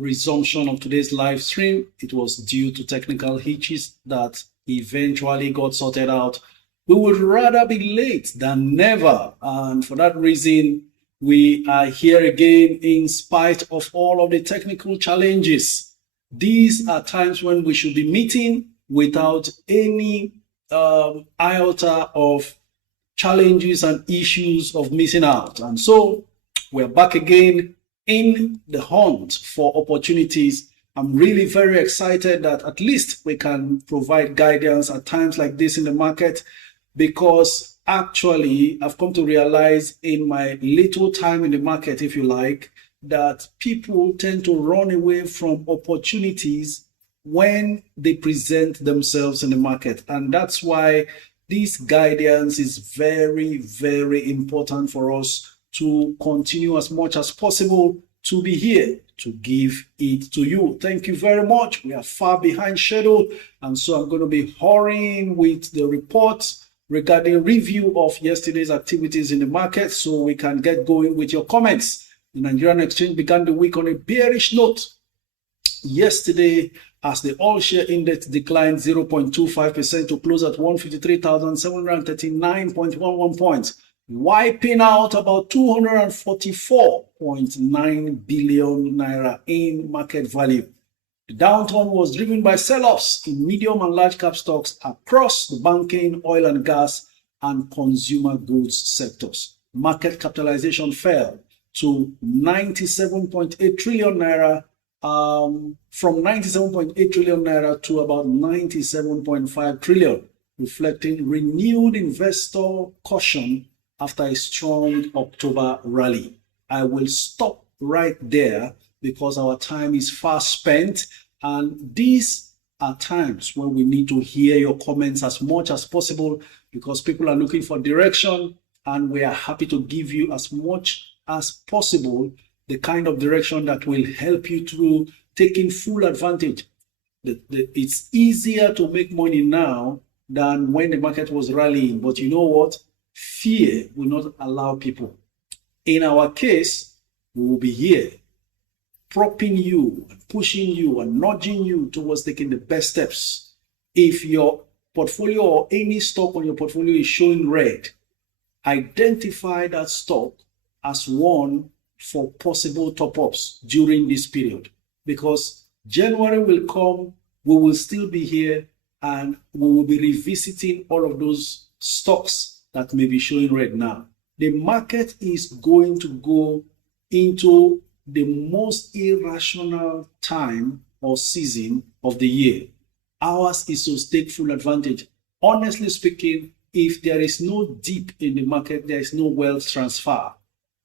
resumption of today's live stream. It was due to technical hitches that eventually got sorted out. We would rather be late than never, and for that reason, we are here again in spite of all of the technical challenges. These are times when we should be meeting without any iota of challenges and issues of missing out. And so we're back again in the hunt for opportunities. I'm really very excited that at least we can provide guidance at times like this in the market, because actually I've come to realize in my little time in the market, if you like, that people tend to run away from opportunities when they present themselves in the market. And that's why this guidance is very, very important for us to continue as much as possible to be here to give it to you. Thank you very much. We are far behind schedule, and so I'm going to be hurrying with the reports regarding review of yesterday's activities in the market so we can get going with your comments. The Nigerian exchange began the week on a bearish note yesterday as the all-share index declined 0.25% to close at 153,739.11 points, wiping out about 244.9 billion naira in market value. The downturn was driven by sell-offs in medium and large cap stocks across the banking, oil and gas, and consumer goods sectors. Market capitalization fell to 97.8 trillion naira, from 97.8 trillion naira to about 97.5 trillion, reflecting renewed investor caution after a strong October rally. I will stop right there because our time is fast spent, and these are times when we need to hear your comments as much as possible, because people are looking for direction, and we are happy to give you as much as possible the kind of direction that will help you through taking full advantage. It's easier to make money now than when the market was rallying, but you know what? Fear will not allow people. In our case, we will be here propping you, pushing you, and nudging you towards taking the best steps. If your portfolio or any stock on your portfolio is showing red, identify that stock as one for possible top-ups during this period, because January will come, we will still be here, and we will be revisiting all of those stocks that may be showing red now. The market is going to go into the most irrational time or season of the year. Ours is to take full advantage. Honestly speaking, if there is no dip in the market, there is no wealth transfer.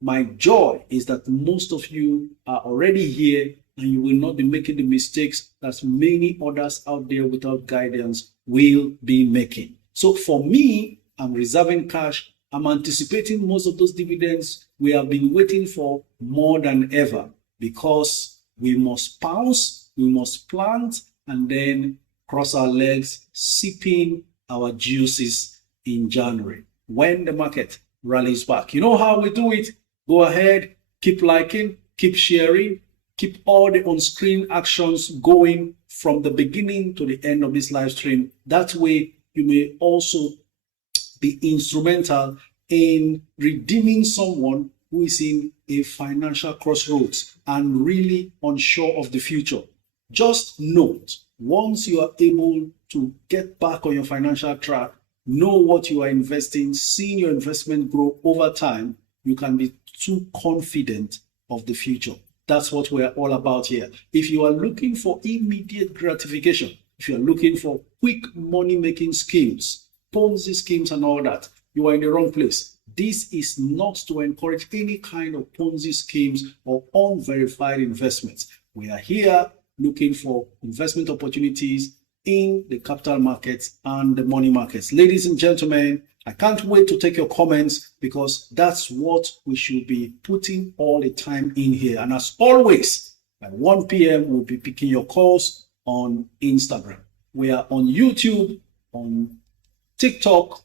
My joy is that most of you are already here, and you will not be making the mistakes that many others out there without guidance will be making. So for me, I'm reserving cash. I'm anticipating most of those dividends we have been waiting for more than ever, because we must pounce, we must plant, and then cross our legs, sipping our juices in January when the market rallies back. You know how we do it. Go ahead, keep liking, keep sharing, keep all the on-screen actions going from the beginning to the end of this live stream. That way, you may also be instrumental in redeeming someone who is in a financial crossroads and really unsure of the future. Just note, once you are able to get back on your financial track, know what you are investing, seeing your investment grow over time, you can be too confident of the future. That's what we're all about here. If you are looking for immediate gratification, if you are looking for quick money-making schemes, Ponzi schemes and all that, you are in the wrong place. This is not to encourage any kind of Ponzi schemes or unverified investments. We are here looking for investment opportunities in the capital markets and the money markets. Ladies and gentlemen, I can't wait to take your comments, because that's what we should be putting all the time in here. And as always, by 1 p.m., we'll be picking your calls on Instagram. We are on YouTube, on TikTok,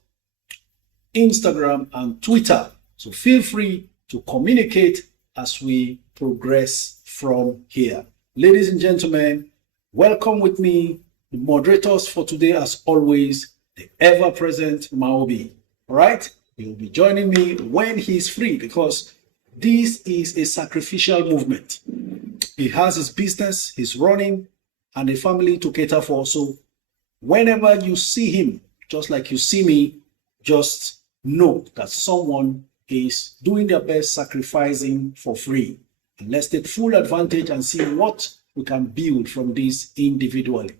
Instagram, and Twitter. So feel free to communicate as we progress from here. Ladies and gentlemen, welcome with me, the moderators for today, as always, the ever-present Maobi. All right? He'll be joining me when he's free because this is a sacrificial movement. He has his business, he's running, and a family to cater for. So whenever you see him, just like you see me, just know that someone is doing their best, sacrificing for free. And let's take full advantage and see what we can build from this individually.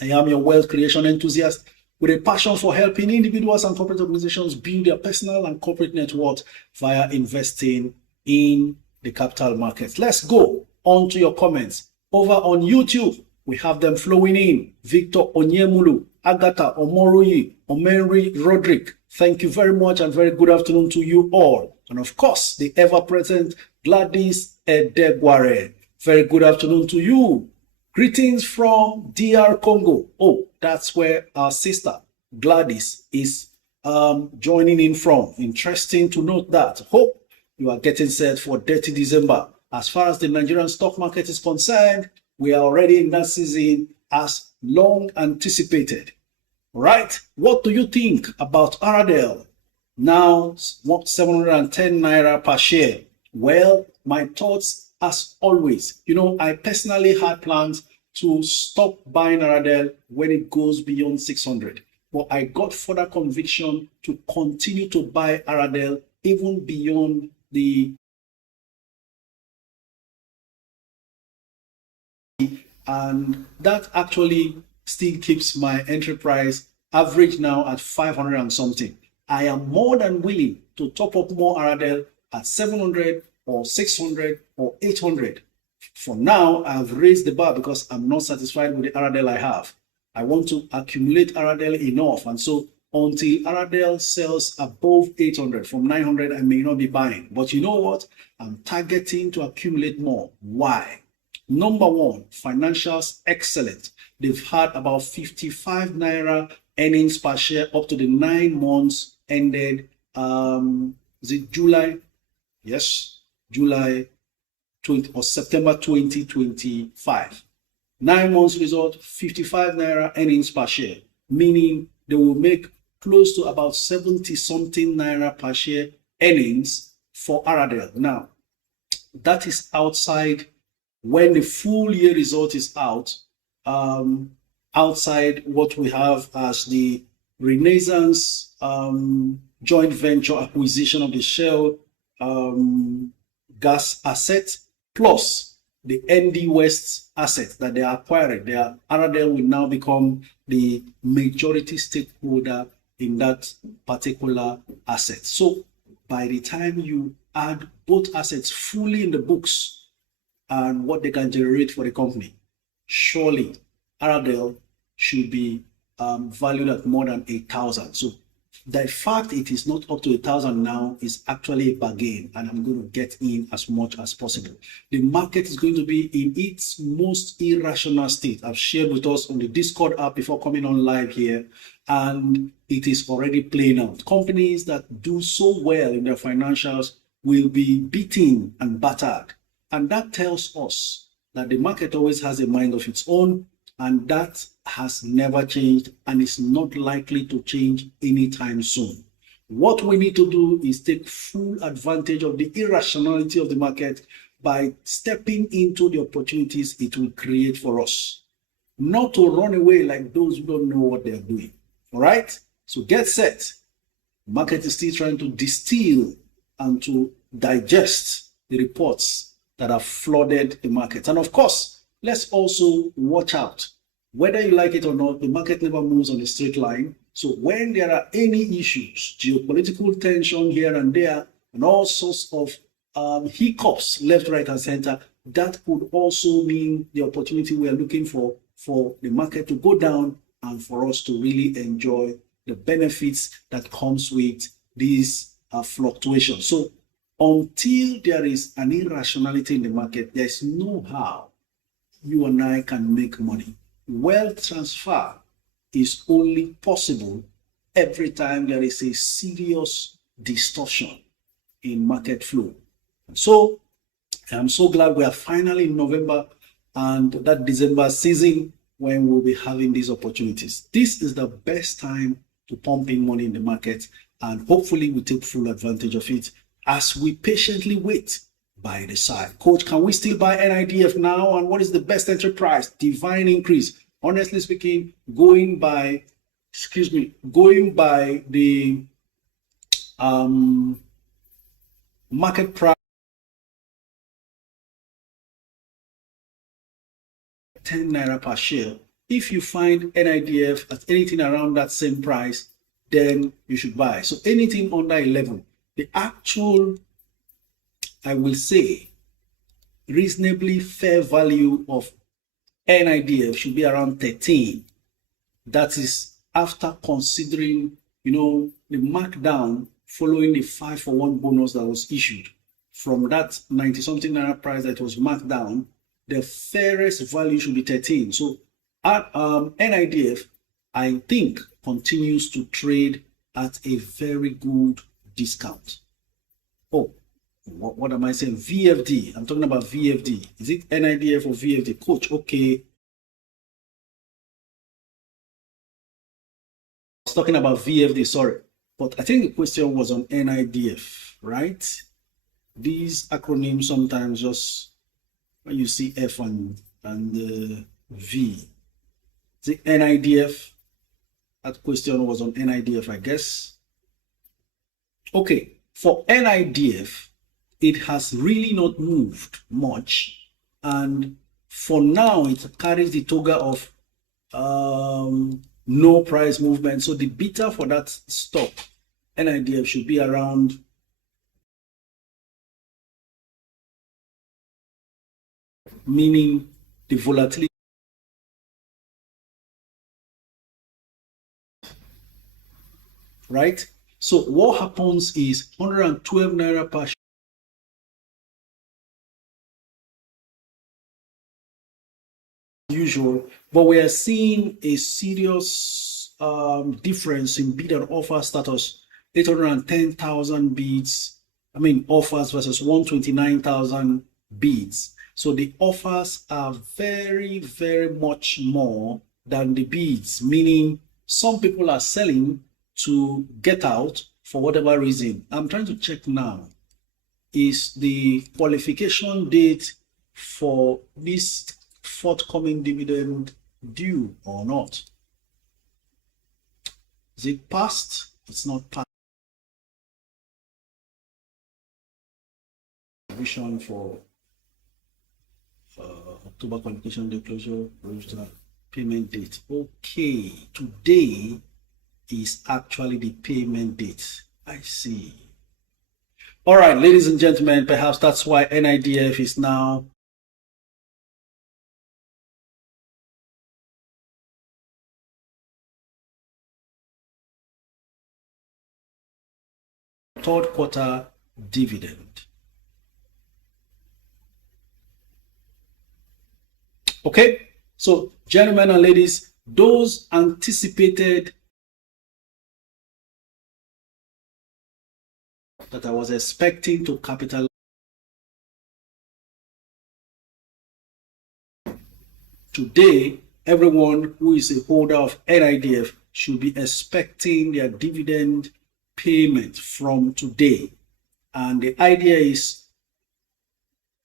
I am your wealth creation enthusiast with a passion for helping individuals and corporate organizations build their personal and corporate net worth via investing in the capital markets. Let's go on to your comments. Over on YouTube, we have them flowing in. Victor Onyemulu, Agatha Omoroyi, Omenri Roderick. Thank you very much and very good afternoon to you all. And of course, the ever-present Gladys Edegware. Very good afternoon to you. Greetings from DR Congo. Oh, that's where our sister Gladys is joining in from. Interesting to note that. Hope you are getting set for Dirty December. As far as the Nigerian stock market is concerned, we are already in that season as long anticipated. Right? What do you think about Aradel? Now, 710 naira per share. Well, my thoughts as always. You know, I personally had plans to stop buying Aradel when it goes beyond 600. But I got further conviction to continue to buy Aradel even beyond the... And that actually still keeps my enterprise average now at 500 and something. I am more than willing to top up more Aradel at 700 or 600 or 800. For now, I have raised the bar because I'm not satisfied with the Aradel I have. I want to accumulate Aradel enough. And so until Aradel sells above 800, from 900, I may not be buying. But you know what? I'm targeting to accumulate more. Why? Number one, financials excellent. They've had about 55 naira earnings per share up to the 9 months ended. Is it July? Yes, July 20 or September 2025. 9 months result, 55 naira earnings per share, meaning they will make close to about 70 something naira per share earnings for Aradel. Now, that is outside when the full year result is out, outside what we have as the Renaissance joint venture acquisition of the Shell gas asset, plus the ND West asset that they are acquiring. Aradel will now become the majority stakeholder in that particular asset. So by the time you add both assets fully in the books and what they can generate for the company, surely Aradel should be valued at more than 8,000. So the fact it is not up to 1,000 now is actually a bargain, and I'm going to get in as much as possible. The market is going to be in its most irrational state. I've shared with us on the Discord app before coming on live here, and it is already playing out. Companies that do so well in their financials will be beaten and battered. And that tells us that the market always has a mind of its own, and that has never changed and is not likely to change anytime soon. What we need to do is take full advantage of the irrationality of the market by stepping into the opportunities it will create for us. Not to run away like those who don't know what they're doing. All right? So get set. The market is still trying to distill and to digest the reports that have flooded the market. And of course, let's also watch out. Whether you like it or not, the market never moves on a straight line. So when there are any issues, geopolitical tension here and there, and all sorts of hiccups left, right, and center, that could also mean the opportunity we are looking for the market to go down and for us to really enjoy the benefits that comes with these fluctuations. So until there is an irrationality in the market, there's no how you and I can make money. Wealth transfer is only possible every time there is a serious distortion in market flow. So I'm so glad we are finally in November and that December season when we'll be having these opportunities. This is the best time to pump in money in the market, and hopefully we take full advantage of it as we patiently wait by the side. Coach, can we still buy NIDF now? And what is the best entry price? Divine increase. Honestly speaking, going by the market price, 10 naira per share. If you find NIDF at anything around that same price, then you should buy. So anything under 11, the actual, I will say, reasonably fair value of NIDF should be around 13. That is after considering, the markdown following the 5-for-1 bonus that was issued. From that 90-something naira price that was marked down, the fairest value should be 13. So NIDF, I think, continues to trade at a very good discount. Oh, what am I saying? VFD. I'm talking about VFD. Is it NIDF or VFD? Coach, okay. I was talking about VFD, sorry. But I think the question was on NIDF, right? These acronyms sometimes just, when you see F and V. The NIDF, that question was on NIDF, I guess. Okay, for NIDF, it has really not moved much. And for now, it carries the toga of no price movement. So the beta for that stock, NIDF, should be around meaning the volatility. Right? So what happens is 112 naira per share usual, but we are seeing a serious difference in bid and offer status. 810,000 bids, offers versus 129,000 bids. So the offers are very, very much more than the bids, meaning some people are selling to get out for whatever reason. I'm trying to check now. Is the qualification date for this forthcoming dividend due or not? Is it passed? It's not passed. Vision for October qualification date closure, Registrar payment date. Okay, today is actually the payment date. I see. All right, ladies and gentlemen, perhaps that's why NIDF is now third quarter dividend. Okay, so gentlemen and ladies, those anticipated that I was expecting to capitalize today, everyone who is a holder of NIDF should be expecting their dividend payment from today. And the idea is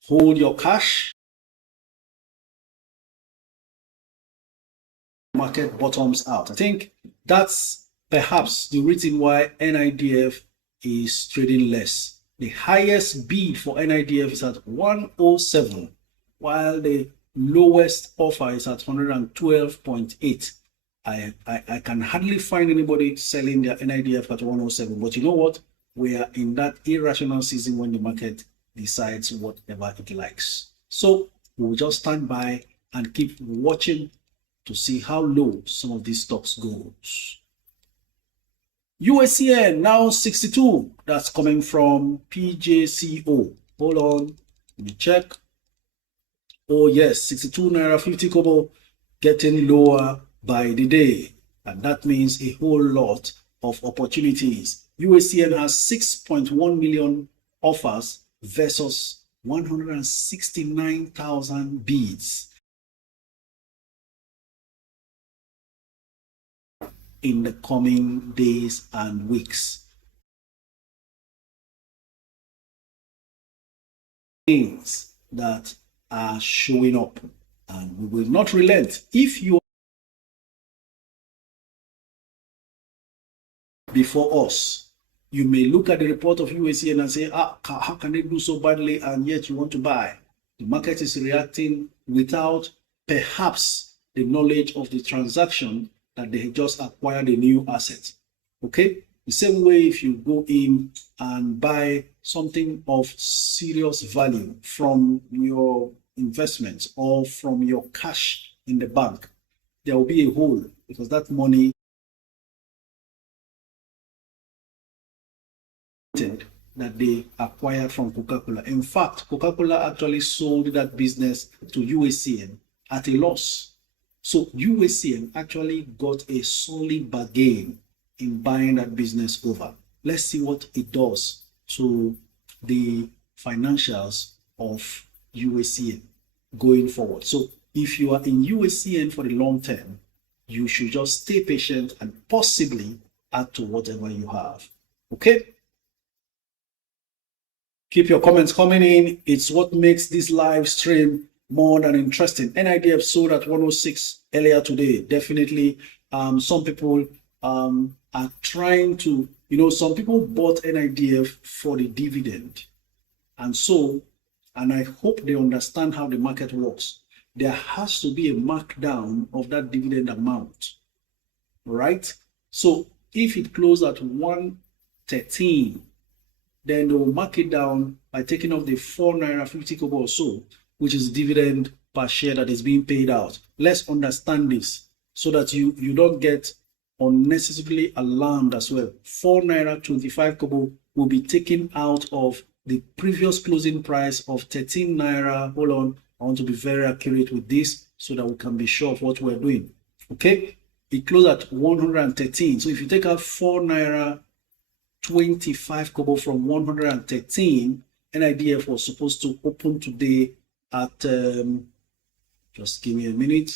hold your cash. Market bottoms out. I think that's perhaps the reason why NIDF is trading less. The highest bid for NIDF is at 107, while the lowest offer is at 112.8. I can hardly find anybody selling their NIDF at 107, but you know what? We are in that irrational season when the market decides whatever it likes. So we'll just stand by and keep watching to see how low some of these stocks goes. UACN now 62. That's coming from PJCO. Hold on, let me check. Oh yes, 62 naira 50 kobo, getting lower by the day, and that means a whole lot of opportunities. UACN has 6.1 million offers versus 169,000 bids. in the coming days and weeks. Things that are showing up, and we will not relent. If you before us, you may look at the report of UACN and say, how can they do so badly and yet you want to buy? The market is reacting without perhaps the knowledge of the transaction that they just acquired a new asset. Okay? The same way, if you go in and buy something of serious value from your investments or from your cash in the bank, there will be a hole because that money that they acquired from Coca-Cola. In fact, Coca-Cola actually sold that business to UACN at a loss. So UACN actually got a solid bargain in buying that business over. Let's see what it does to the financials of UACN going forward. So if you are in UACN for the long term, you should just stay patient and possibly add to whatever you have. Okay? Keep your comments coming in. It's what makes this live stream more than interesting. NIDF sold at 106 earlier today. Definitely, some people are trying to, some people bought NIDF for the dividend. And I hope they understand how the market works. There has to be a markdown of that dividend amount, right? So if it closed at 113, then they will mark it down by taking off the 4 naira 50 kobo or so, which is dividend per share that is being paid out. Let's understand this so that you don't get unnecessarily alarmed as well. 4 naira 25 kobo will be taken out of the previous closing price of 13 naira. Hold on, I want to be very accurate with this so that we can be sure of what we're doing. Okay, it closed at 113. So if you take out 4 naira 25 kobo from 113, NIDF was supposed to open today at just give me a minute,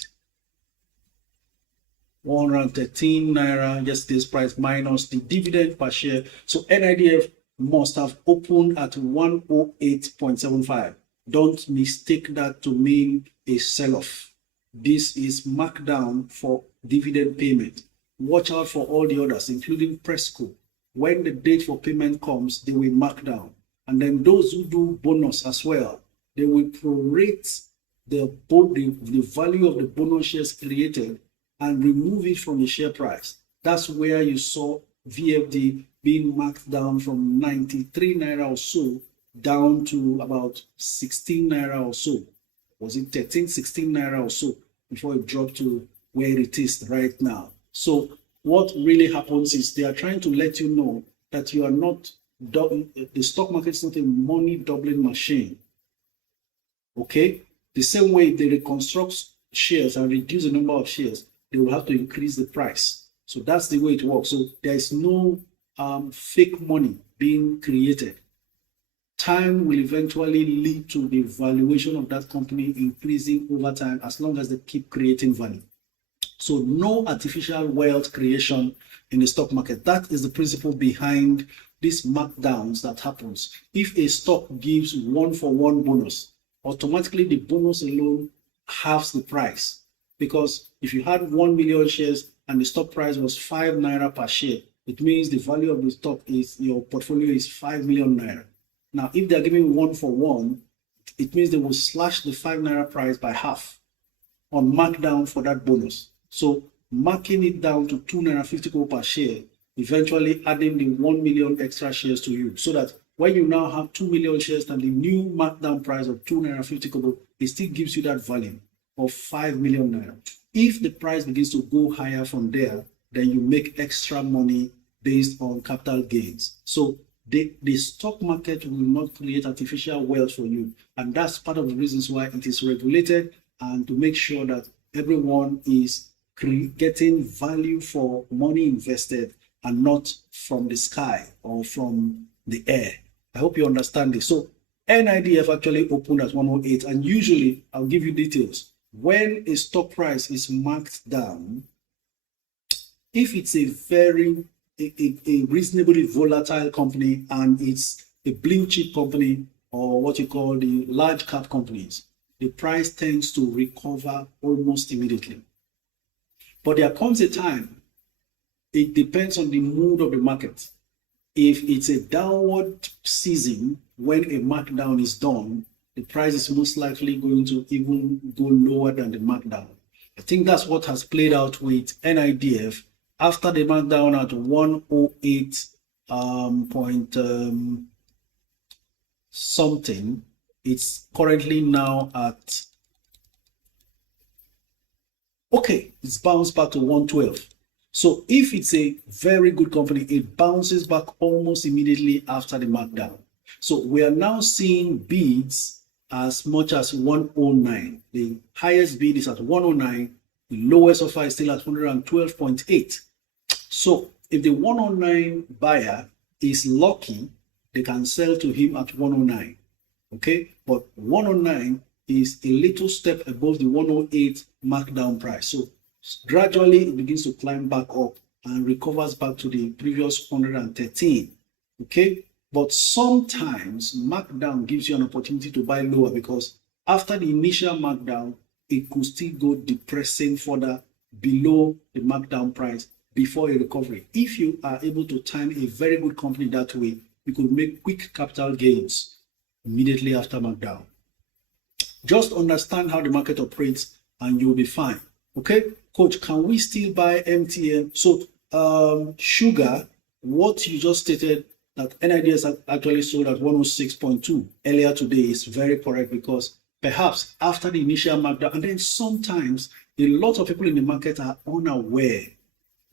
113 naira, yesterday's price minus the dividend per share. So NIDF must have opened at 108.75. Don't mistake that to mean a sell-off. This is markdown for dividend payment. Watch out for all the others, including Presco. When the date for payment comes, they will mark down. And then those who do bonus as well, they will prorate the value of the bonus shares created and remove it from the share price. That's where you saw VFD being marked down from 93 naira or so down to about 16 naira or so. Was it 13, 16 naira or so before it dropped to where it is right now? So what really happens is they are trying to let you know that you are not, the stock market is not a money doubling machine. Okay? The same way they reconstruct shares and reduce the number of shares, they will have to increase the price. So that's the way it works. So there is no fake money being created. Time will eventually lead to the valuation of that company increasing over time as long as they keep creating value. So no artificial wealth creation in the stock market. That is the principle behind these markdowns that happens. If a stock gives 1-for-1 bonus, automatically the bonus alone halves the price. Because if you had 1 million shares and the stock price was 5 naira per share, it means the value of the stock is, your portfolio is 5 million naira. Now, if they're giving 1-for-1, it means they will slash the 5 naira price by half on markdown for that bonus. So marking it down to 2 naira 50 kobo per share, eventually adding the 1 million extra shares to you, so that when you now have 2 million shares and the new markdown price of 2 naira 50 kobo, it still gives you that value of 5 million naira. If the price begins to go higher from there, then you make extra money based on capital gains. So the stock market will not create artificial wealth for you. And that's part of the reasons why it is regulated, and to make sure that everyone is getting value for money invested and not from the sky or from the air. I hope you understand this. So NIDF actually opened at 108, and usually I'll give you details. When a stock price is marked down, if it's a reasonably volatile company and it's a blue chip company or what you call the large cap companies, the price tends to recover almost immediately. But there comes a time, it depends on the mood of the market. If it's a downward season, when a markdown is done, the price is most likely going to even go lower than the markdown. I think that's what has played out with NIDF after the markdown at 108 point something. It's currently now at, okay, it's bounced back to 112. So if it's a very good company, it bounces back almost immediately after the markdown. So we are now seeing bids as much as 109. The highest bid is at 109. The lowest offer is still at 112.8. So if the 109 buyer is lucky, they can sell to him at 109. Okay, but 109 is a little step above the 108 markdown price. So gradually it begins to climb back up and recovers back to the previous 113. Okay, but sometimes markdown gives you an opportunity to buy lower, because after the initial markdown, it could still go depressing further below the markdown price before a recovery. If you are able to time a very good company that way, you could make quick capital gains immediately after markdown. Just understand how the market operates and you'll be fine. Okay, coach, can we still buy MTN? So sugar, what you just stated that NIDS actually sold at 106.2 earlier today is very correct, because perhaps after the initial markdown, and then sometimes a lot of people in the market are unaware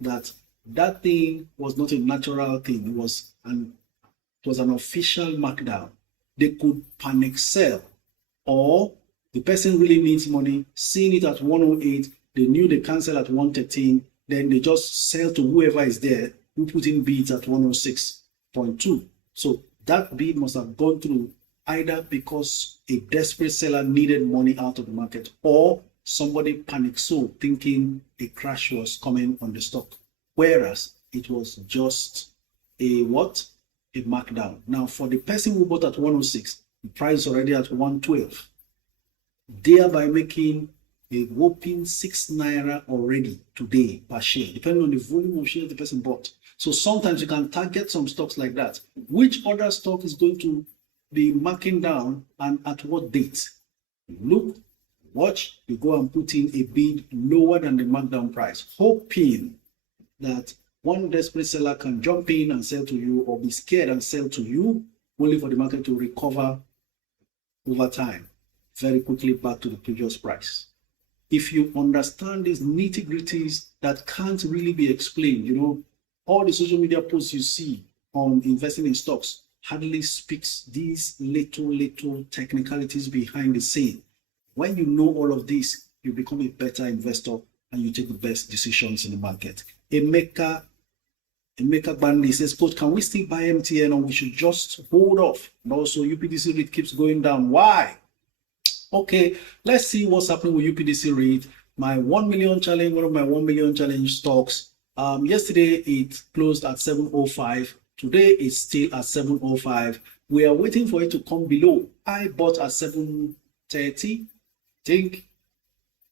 that that thing was not a natural thing. It was an official markdown. They could panic sell, or the person really needs money, seeing it at 108, they knew they can't sell at 113, then they just sell to whoever is there who put in bids at 106.2. So that bid must have gone through either because a desperate seller needed money out of the market, or somebody panic sold thinking a crash was coming on the stock, whereas it was just a what? A markdown. Now, for the person who bought at 106, the price is already at 112, thereby making a whopping 6 naira already today per share, depending on the volume of shares the person bought. So sometimes you can target some stocks like that. Which other stock is going to be marking down and at what date? You look, watch, you go and put in a bid lower than the markdown price, hoping that one desperate seller can jump in and sell to you, or be scared and sell to you, only for the market to recover over time very quickly back to the previous price. If you understand these nitty-gritties that can't really be explained, you know, all the social media posts you see on investing in stocks hardly speaks these little technicalities behind the scene. When you know all of this, you become a better investor and you take the best decisions in the market. Emeka Bandi says, coach, can we still buy MTN, or we should just hold off? And also UPDC REIT keeps going down. Why? Okay, let's see what's happening with UPDC REIT. My 1 million challenge, one of my 1 million challenge stocks. Yesterday it closed at 705. Today it's still at 705. We are waiting for it to come below. I bought at 730. I think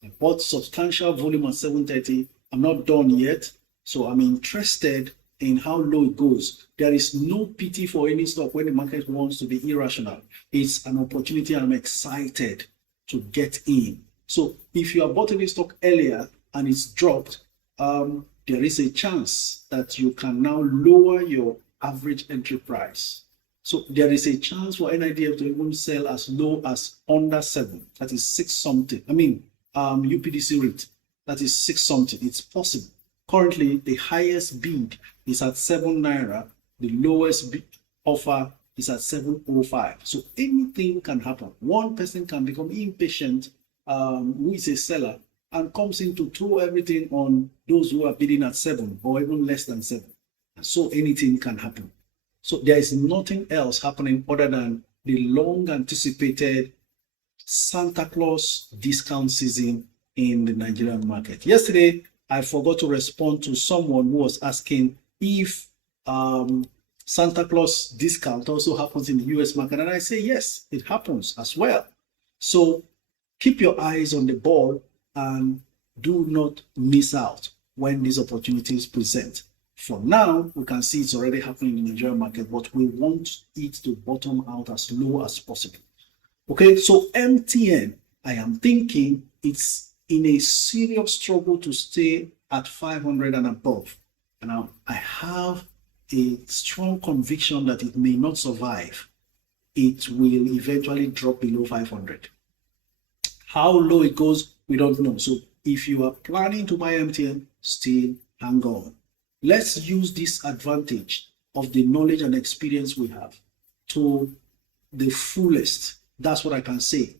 I bought substantial volume at 730. I'm not done yet, so I'm interested in how low it goes. There is no pity for any stock when the market wants to be irrational. It's an opportunity, and I'm excited to get in. So if you have bought any stock earlier and it's dropped, there is a chance that you can now lower your average entry price. So there is a chance for NIDF to even sell as low as under 7. That is 6 something. I mean, UPDC REIT, that is 6 something. It's possible. Currently, the highest bid is at 7 naira. The lowest bid offer is at 705. So anything can happen. One person can become impatient, who is a seller, and comes in to throw everything on those who are bidding at 7 or even less than 7. And so anything can happen. So there is nothing else happening other than the long anticipated Santa Claus discount season in the Nigerian market. Yesterday, I forgot to respond to someone who was asking if Santa Claus discount also happens in the US market. And I say, yes, it happens as well. So keep your eyes on the ball and do not miss out when these opportunities present. For now, we can see it's already happening in the Nigerian market, but we want it to bottom out as low as possible. Okay, so MTN, I am thinking it's in a serious struggle to stay at 500 and above. And I have a strong conviction that it may not survive. It will eventually drop below 500. How low it goes, we don't know. So if you are planning to buy MTN, still hang on. Let's use this advantage of the knowledge and experience we have to the fullest. That's what I can say.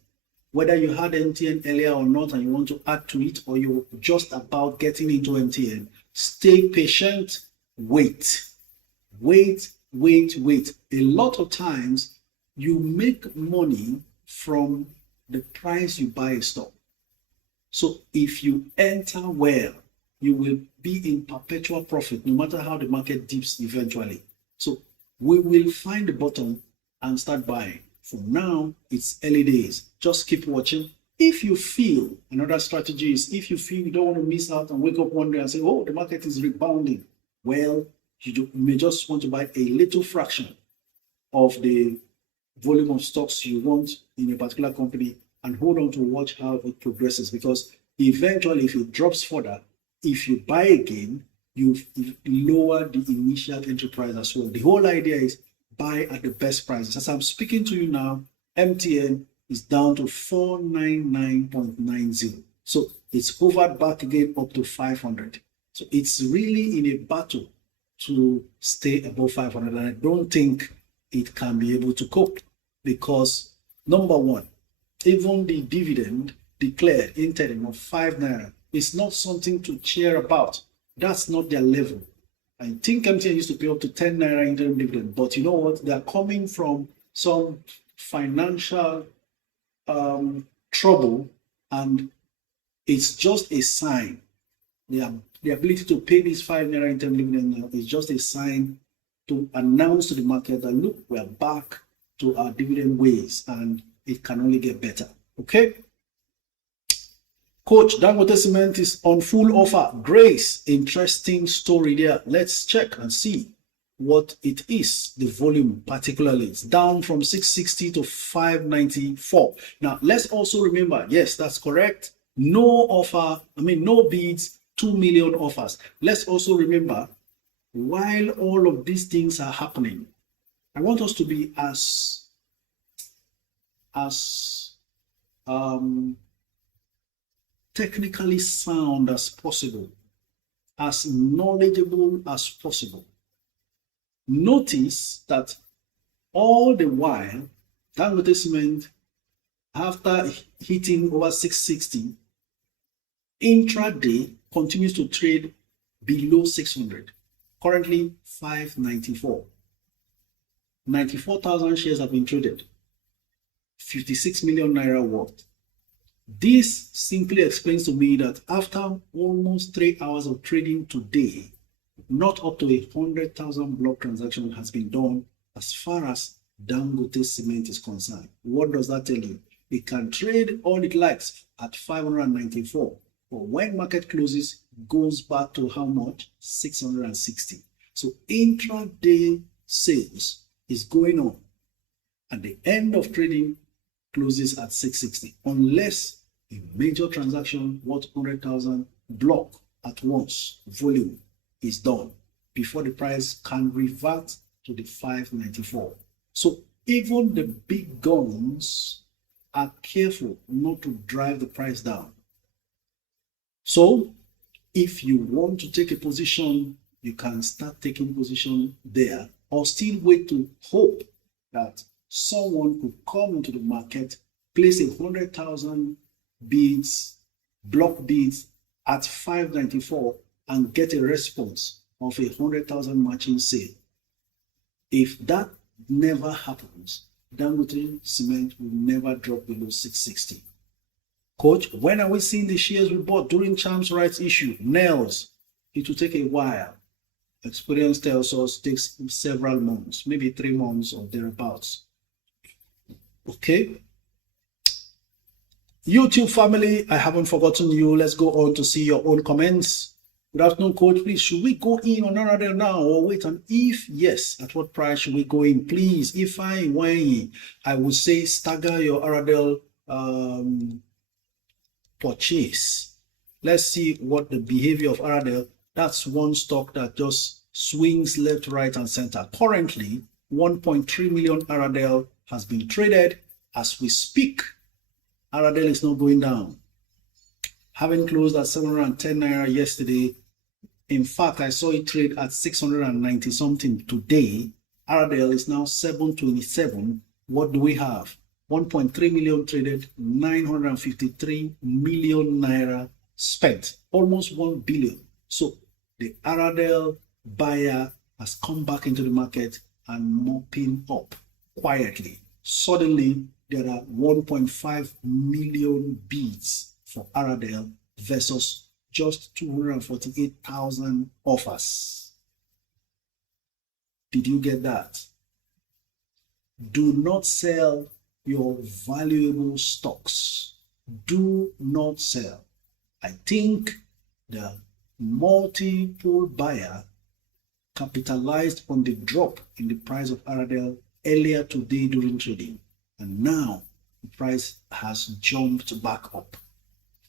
Whether you had MTN earlier or not and you want to add to it, or you're just about getting into MTN, stay patient, wait. Wait. A lot of times you make money from the price you buy a stock. So if you enter well, you will be in perpetual profit no matter how the market dips eventually. So we will find the bottom and start buying. For now, it's early days. Just keep watching. If you feel, another strategy is if you feel you don't want to miss out and wake up one day and say, oh, the market is rebounding, well, you may just want to buy a little fraction of the volume of stocks you want in a particular company and hold on to watch how it progresses, because eventually if it drops further, if you buy again, you lower the initial entry price as well. The whole idea is buy at the best prices. As I'm speaking to you now, MTN is down to 499.90. So it's hovered back again up to 500. So it's really in a battle to stay above 500. And I don't think it can be able to cope because, number one, even the dividend declared interim of 5 naira is not something to cheer about. That's not their level. I think MTN used to pay up to 10 naira interim dividend, but you know what? They're coming from some financial trouble, and it's just a sign. The ability to pay this 5 naira interim dividend now is just a sign to announce to the market that, look, we're back to our dividend ways and it can only get better. Okay? Coach, Dangote Cement is on full offer. Grace, interesting story there. Let's check and see what it is. The volume particularly, it's down from 660 to 594. Now, let's also remember, yes, that's correct. No offer, no bids, 2 million offers. Let's also remember, while all of these things are happening, I want us to be as technically sound as possible, as knowledgeable as possible. Notice that all the while, Dangote Cement, after hitting over 660, intraday continues to trade below 600. Currently 594. 94,000 shares have been traded. 56 million naira worth. This simply explains to me that after almost 3 hours of trading today, not up to 100,000 block transaction has been done as far as Dangote Cement is concerned. What does that tell you? It can trade all it likes at 594, but when market closes, goes back to how much? 660. So intraday sales is going on. At the end of trading, closes at 660, unless a major transaction worth 100,000 block at once volume is done before the price can revert to the 594. So even the big guns are careful not to drive the price down. So if you want to take a position, you can start taking position there, or still wait to hope that someone could come into the market, place 100,000 bids, block bids at 594 and get a response of 100,000 matching sale. If that never happens, Dangote Cement will never drop below 660. Coach, when are we seeing the shares we bought during Champs rights issue? Nails. It will take a while. Experience tells us it takes several months, maybe 3 months or thereabouts. Okay. YouTube family, I haven't forgotten you. Let's go on to see your own comments. Good afternoon, Coach. Please, should we go in on Aradel now or wait? And if yes, at what price should we go in? Please, if I would say stagger your Aradel purchase. Let's see what the behavior of Aradel. That's one stock that just swings left, right, and center. Currently, 1.3 million Aradel has been traded. As we speak, Aradel is not going down. Having closed at 710 Naira yesterday, in fact, I saw it trade at 690 something today. Aradel is now 727. What do we have? 1.3 million traded, 953 million Naira spent, almost 1 billion. So the Aradel buyer has come back into the market and mopping up quietly. Suddenly, there are 1.5 million bids for Aradel versus just 248,000 offers. Did you get that? Do not sell your valuable stocks. Do not sell. I think the multiple buyer capitalized on the drop in the price of Aradel earlier today during trading, and now the price has jumped back up.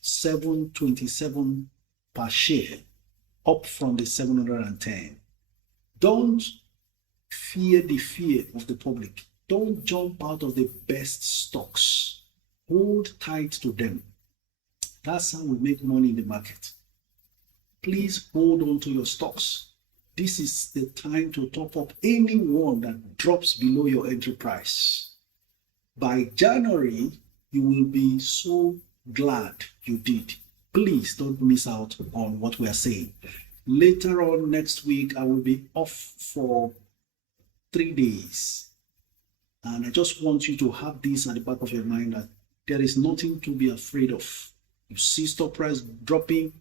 727 per share, up from the 710. Don't fear the fear of the public. Don't jump out of the best stocks. Hold tight to them. That's how we make money in the market. Please hold on to your stocks. This is the time to top up any one that drops below your entry price. By January, you will be so glad you did. Please don't miss out on what we are saying. Later on next week, I will be off for 3 days. And I just want you to have this at the back of your mind that there is nothing to be afraid of. You see stock price dropping,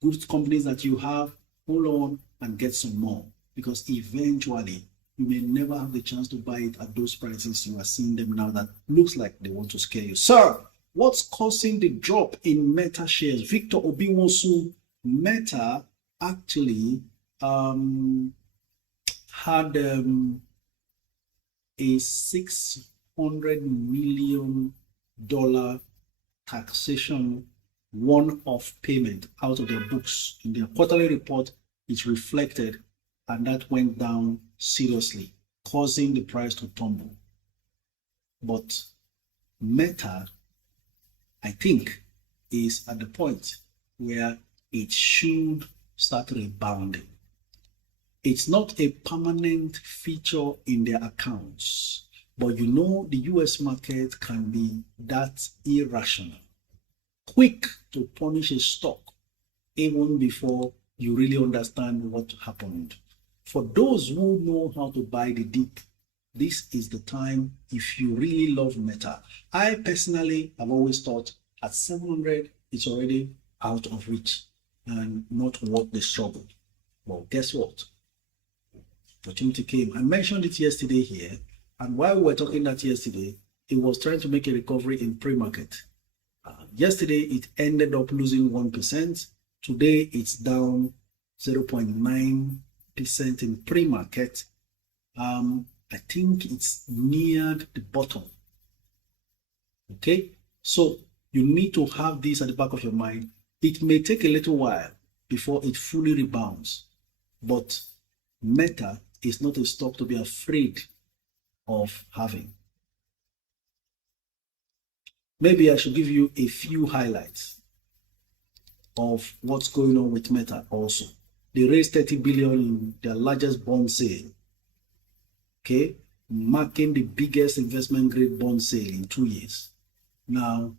good companies that you have, hold on and get some more. Because eventually, you may never have the chance to buy it at those prices you are seeing them now that looks like they want to scare you. Sir, what's causing the drop in Meta shares? Victor Obinwosu, Meta actually had a $600 million taxation one-off payment out of their books. In their quarterly report, it's reflected, and that went down seriously, causing the price to tumble. But Meta, I think, is at the point where it should start rebounding. It's not a permanent feature in their accounts, but you know the US market can be that irrational, quick to punish a stock even before you really understand what happened. For those who know how to buy the dip, this is the time if you really love Meta. I personally have always thought at 700, it's already out of reach and not worth the struggle. Well, guess what? Opportunity came. I mentioned it yesterday here, and while we were talking that yesterday, it was trying to make a recovery in pre-market. Yesterday, it ended up losing 1%. Today, it's down 0.9% in pre-market. I think it's neared the bottom. Okay, so you need to have this at the back of your mind. It may take a little while before it fully rebounds, but Meta is not a stock to be afraid of having. Maybe I should give you a few highlights of what's going on with Meta also. They raised 30 billion in their largest bond sale, okay, marking the biggest investment grade bond sale in 2 years. Now,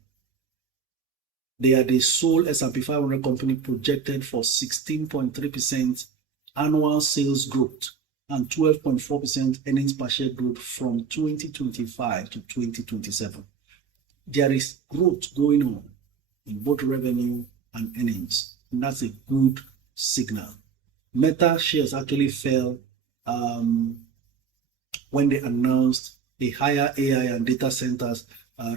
they are the sole S&P 500 company projected for 16.3% annual sales growth and 12.4% earnings per share growth from 2025 to 2027. There is growth going on. in both revenue and earnings. And that's a good signal. Meta shares actually fell when they announced the higher AI and data centers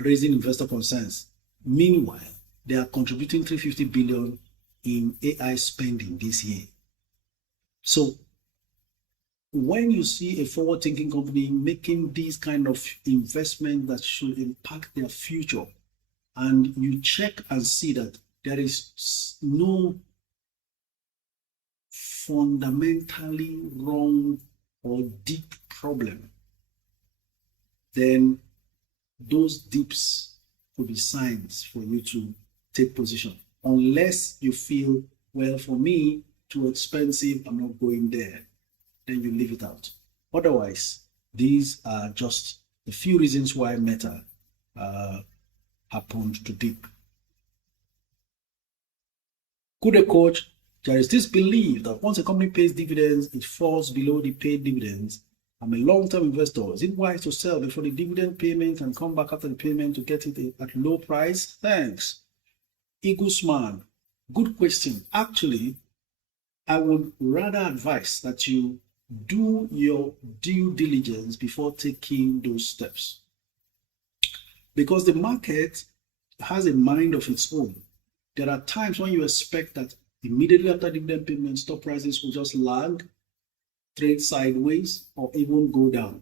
raising investor concerns. Meanwhile, they are contributing 350 billion in AI spending this year. So when you see a forward-thinking company making these kind of investment that should impact their future, and you check and see that there is no fundamentally wrong or deep problem, then those dips could be signs for you to take position. Unless you feel, well, for me, too expensive, I'm not going there, then you leave it out. Otherwise, these are just a few reasons why Meta happened to dip. Good coach, there is this belief that once a company pays dividends, it falls below the paid dividends. I'm a long-term investor. Is it wise to sell before the dividend payment and come back after the payment to get it at low price? Thanks. Eaglesman, good question. Actually, I would rather advise that you do your due diligence before taking those steps. Because the market has a mind of its own. There are times when you expect that immediately after dividend payment, stock prices will just lag, trade sideways, or even go down,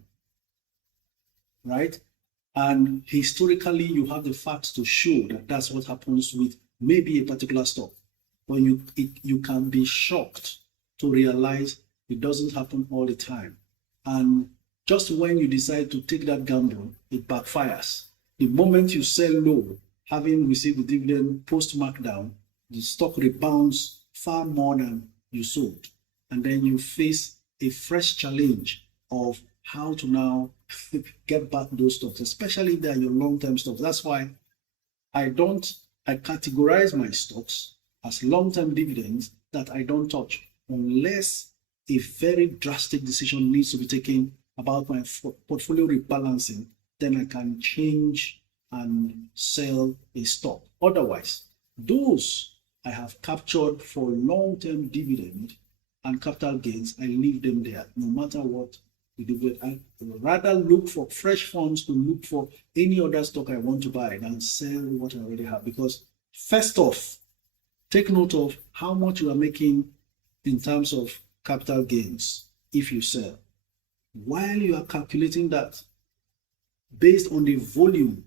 right? And historically, you have the facts to show that that's what happens with maybe a particular stock. But you can be shocked to realize it doesn't happen all the time. And just when you decide to take that gamble, it backfires. The moment you sell low, having received the dividend post-markdown, the stock rebounds far more than you sold. And then you face a fresh challenge of how to now get back those stocks, especially if they are your long-term stocks. That's why I categorize my stocks as long-term dividends that I don't touch unless a very drastic decision needs to be taken about my portfolio rebalancing. Then I can change and sell a stock. Otherwise, those I have captured for long-term dividend and capital gains, I leave them there no matter what the dividend. I would rather look for fresh funds to look for any other stock I want to buy than sell what I already have. Because first off, take note of how much you are making in terms of capital gains if you sell. While you are calculating that based on the volume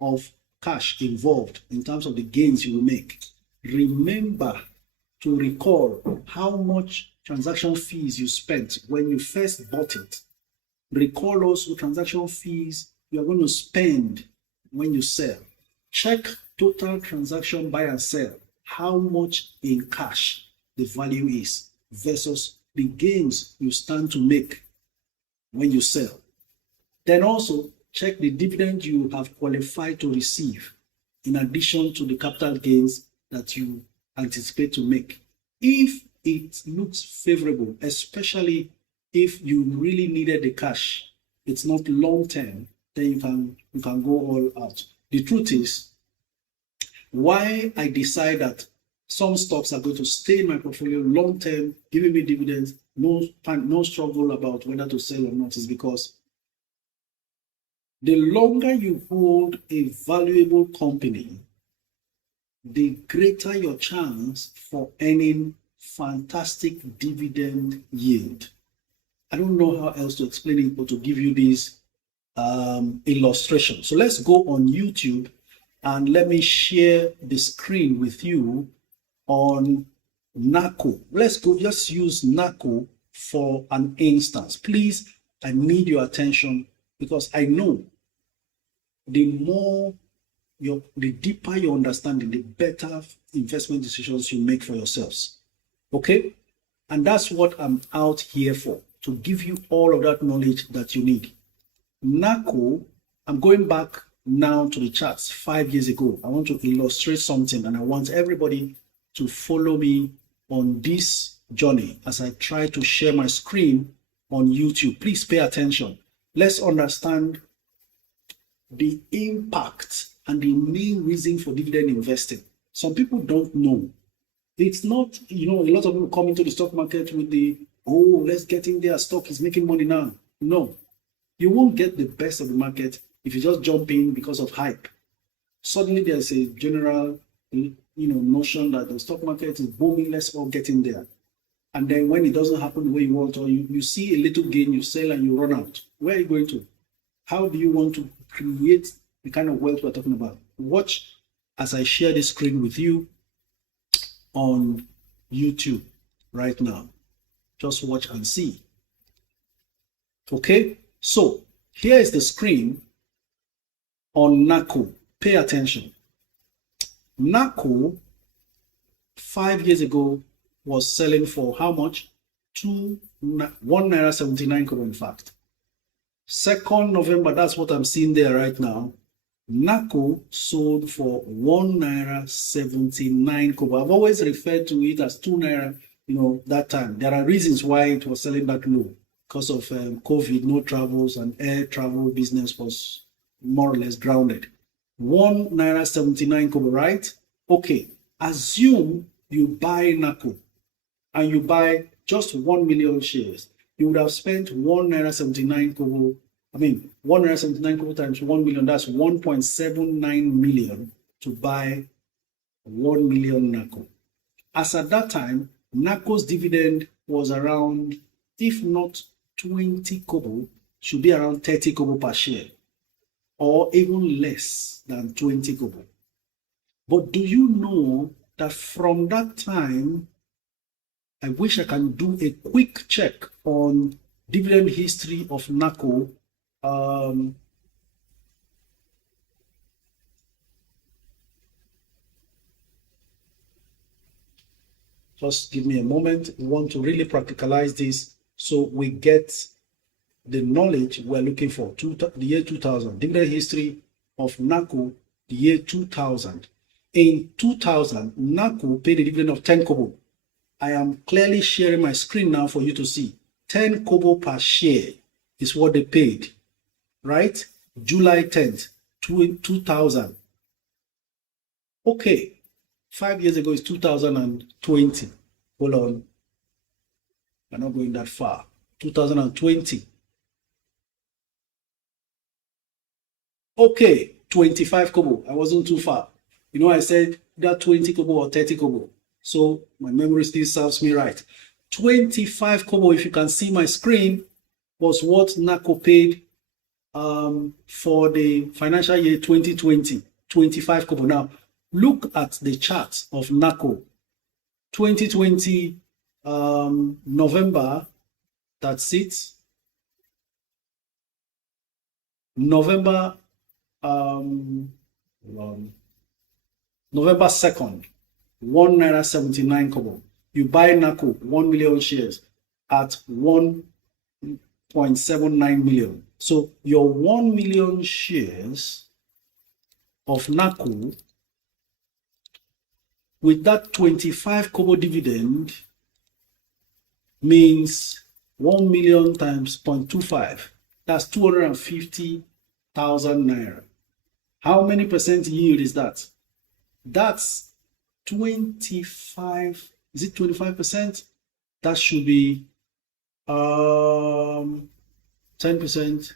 of cash involved in terms of the gains you will make, remember to recall how much transaction fees you spent when you first bought it. Recall also transaction fees you are going to spend when you sell. Check total transaction buy and sell, how much in cash the value is versus the gains you stand to make when you sell. Then also check the dividend you have qualified to receive in addition to the capital gains that you anticipate to make. If it looks favorable, especially if you really needed the cash, it's not long term, then you can go all out. The truth is, why I decide that some stocks are going to stay in my portfolio long term, giving me dividends, no struggle about whether to sell or not, is because the longer you hold a valuable company, the greater your chance for earning fantastic dividend yield. I don't know how else to explain it but to give you this illustration. So let's go on YouTube and let me share the screen with you on NAHCO. Let's go, just use NAHCO for an instance. Please, I need your attention because I know the deeper your understanding, the better investment decisions you make for yourselves. Okay? And that's what I'm out here for, to give you all of that knowledge that you need. NAHCO, I'm going back now to the charts 5 years ago. I want to illustrate something and I want everybody to follow me on this journey as I try to share my screen on YouTube. Please pay attention. Let's understand the impact and the main reason for dividend investing. Some people don't know. It's not, a lot of people come into the stock market with let's get in there, stock is making money now. No, you won't get the best of the market if you just jump in because of hype. Suddenly there's a general, notion that the stock market is booming, let's all get in there. And then when it doesn't happen the way you want, or you see a little gain, you sell and you run out. Where are you going to? How do you want to create the kind of wealth we're talking about? Watch as I share this screen with you on YouTube right now. Just watch and see. Okay, so here is the screen on NAHCO. Pay attention. NAHCO 5 years ago was selling for how much? 1.79 naira, in fact. 2nd November, that's what I'm seeing there right now. NAHCO sold for 1.79 naira. I've always referred to it as 2 naira, that time. There are reasons why it was selling that low. Because of COVID, no travels, and air travel business was more or less grounded. 1.79 naira, right? Okay, assume you buy NAHCO and you buy just 1 million shares. You would have spent 1.79 naira. 1.79 naira times 1 million, that's 1.79 million to buy 1 million NAHCO. As at that time, NAHCO's dividend was around, if not 20 kobo, should be around 30 kobo per share, or even less than 20 kobo. But do you know that from that time, I wish I can do a quick check on dividend history of NAHCO. Just give me a moment. We want to really practicalize this so we get the knowledge we're looking for. The year 2000, dividend history of NAHCO, the year 2000. In 2000, NAHCO paid a dividend of 10 kobo. I am clearly sharing my screen now for you to see. 10 kobo per share is what they paid, right? July 10th, 2000. Okay, 5 years ago is 2020. Hold on. We're not going that far. 2020. Okay, 25 kobo. I wasn't too far. I said that 20 kobo or 30 kobo. So my memory still serves me right. 25 kobo, if you can see my screen, was what NAHCO paid for the financial year 2020. 25 kobo. Now, look at the chart of NAHCO. 2020 November, that's it. November 2nd, 1.79 naira kobo. You buy NAHCO 1 million shares at 1.79 million. So your 1 million shares of NAHCO with that 25 kobo dividend means 1 million times 0.25. That's 250,000 naira. How many percent yield is that? That's 25. Is it 25%? That should be 10%.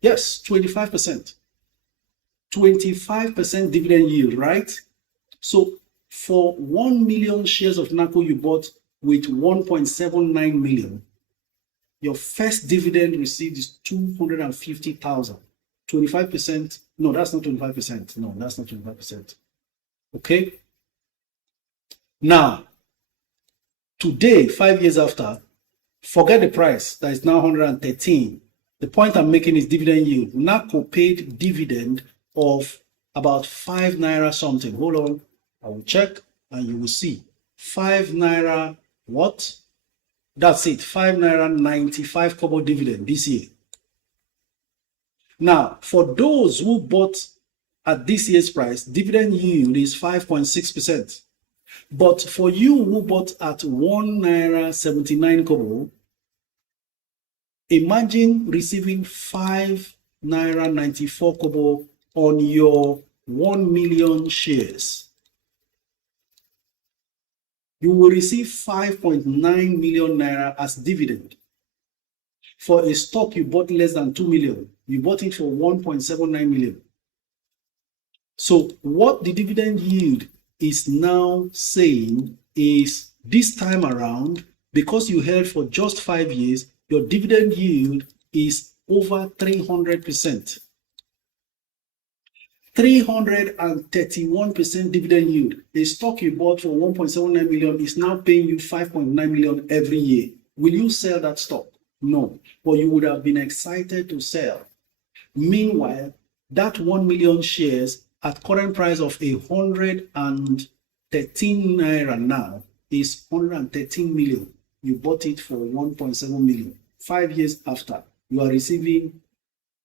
Yes, 25%. 25% dividend yield, right? So for 1 million shares of NAHCO you bought with 1.79 million, your first dividend received is 250,000. 25%. No, that's not 25%. No, that's not 25%. Okay. Now, today, 5 years after, forget the price that is now 113. The point I'm making is dividend yield. NAHCO paid dividend of about 5 naira something. Hold on, I will check and you will see. 5 naira what? That's it, 5 naira 95 kobo dividend this year. Now, for those who bought at this year's price, dividend yield is 5.6%. But for you who bought at 1.79 naira kobo, imagine receiving 5 naira 94 kobo on your 1 million shares, you will receive 5.9 million naira as dividend. For a stock you bought less than 2 million, you bought it for 1.79 million. So what the dividend yield is now saying is, this time around, because you held for just 5 years, your dividend yield is over 300%. 331% dividend yield. A stock you bought for 1.79 million is now paying you 5.9 million every year. Will you sell that stock? No, but you would have been excited to sell. Meanwhile, that 1 million shares at current price of 113 naira now is 113 million. You bought it for 1.7 million. 5 years after, you are receiving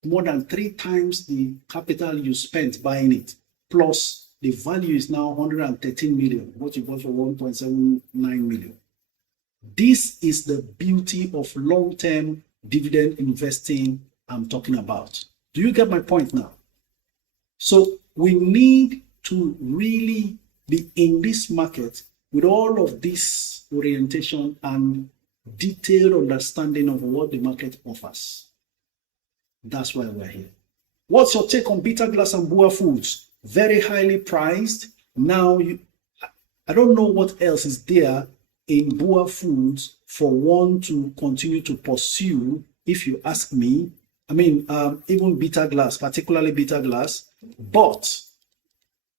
more than 3 times the capital you spent buying it. Plus, the value is now 113 million, what you bought for 1.79 million. This is the beauty of long-term dividend investing I'm talking about. Do you get my point now? So we need to really be in this market with all of this orientation and detailed understanding of what the market offers. That's why we're here. What's your take on Bitter Glass and BUA Foods? Very highly priced. Now, I don't know what else is there in BUA Foods for one to continue to pursue, if you ask me. I mean, even Bitter Glass, particularly Bitter Glass. But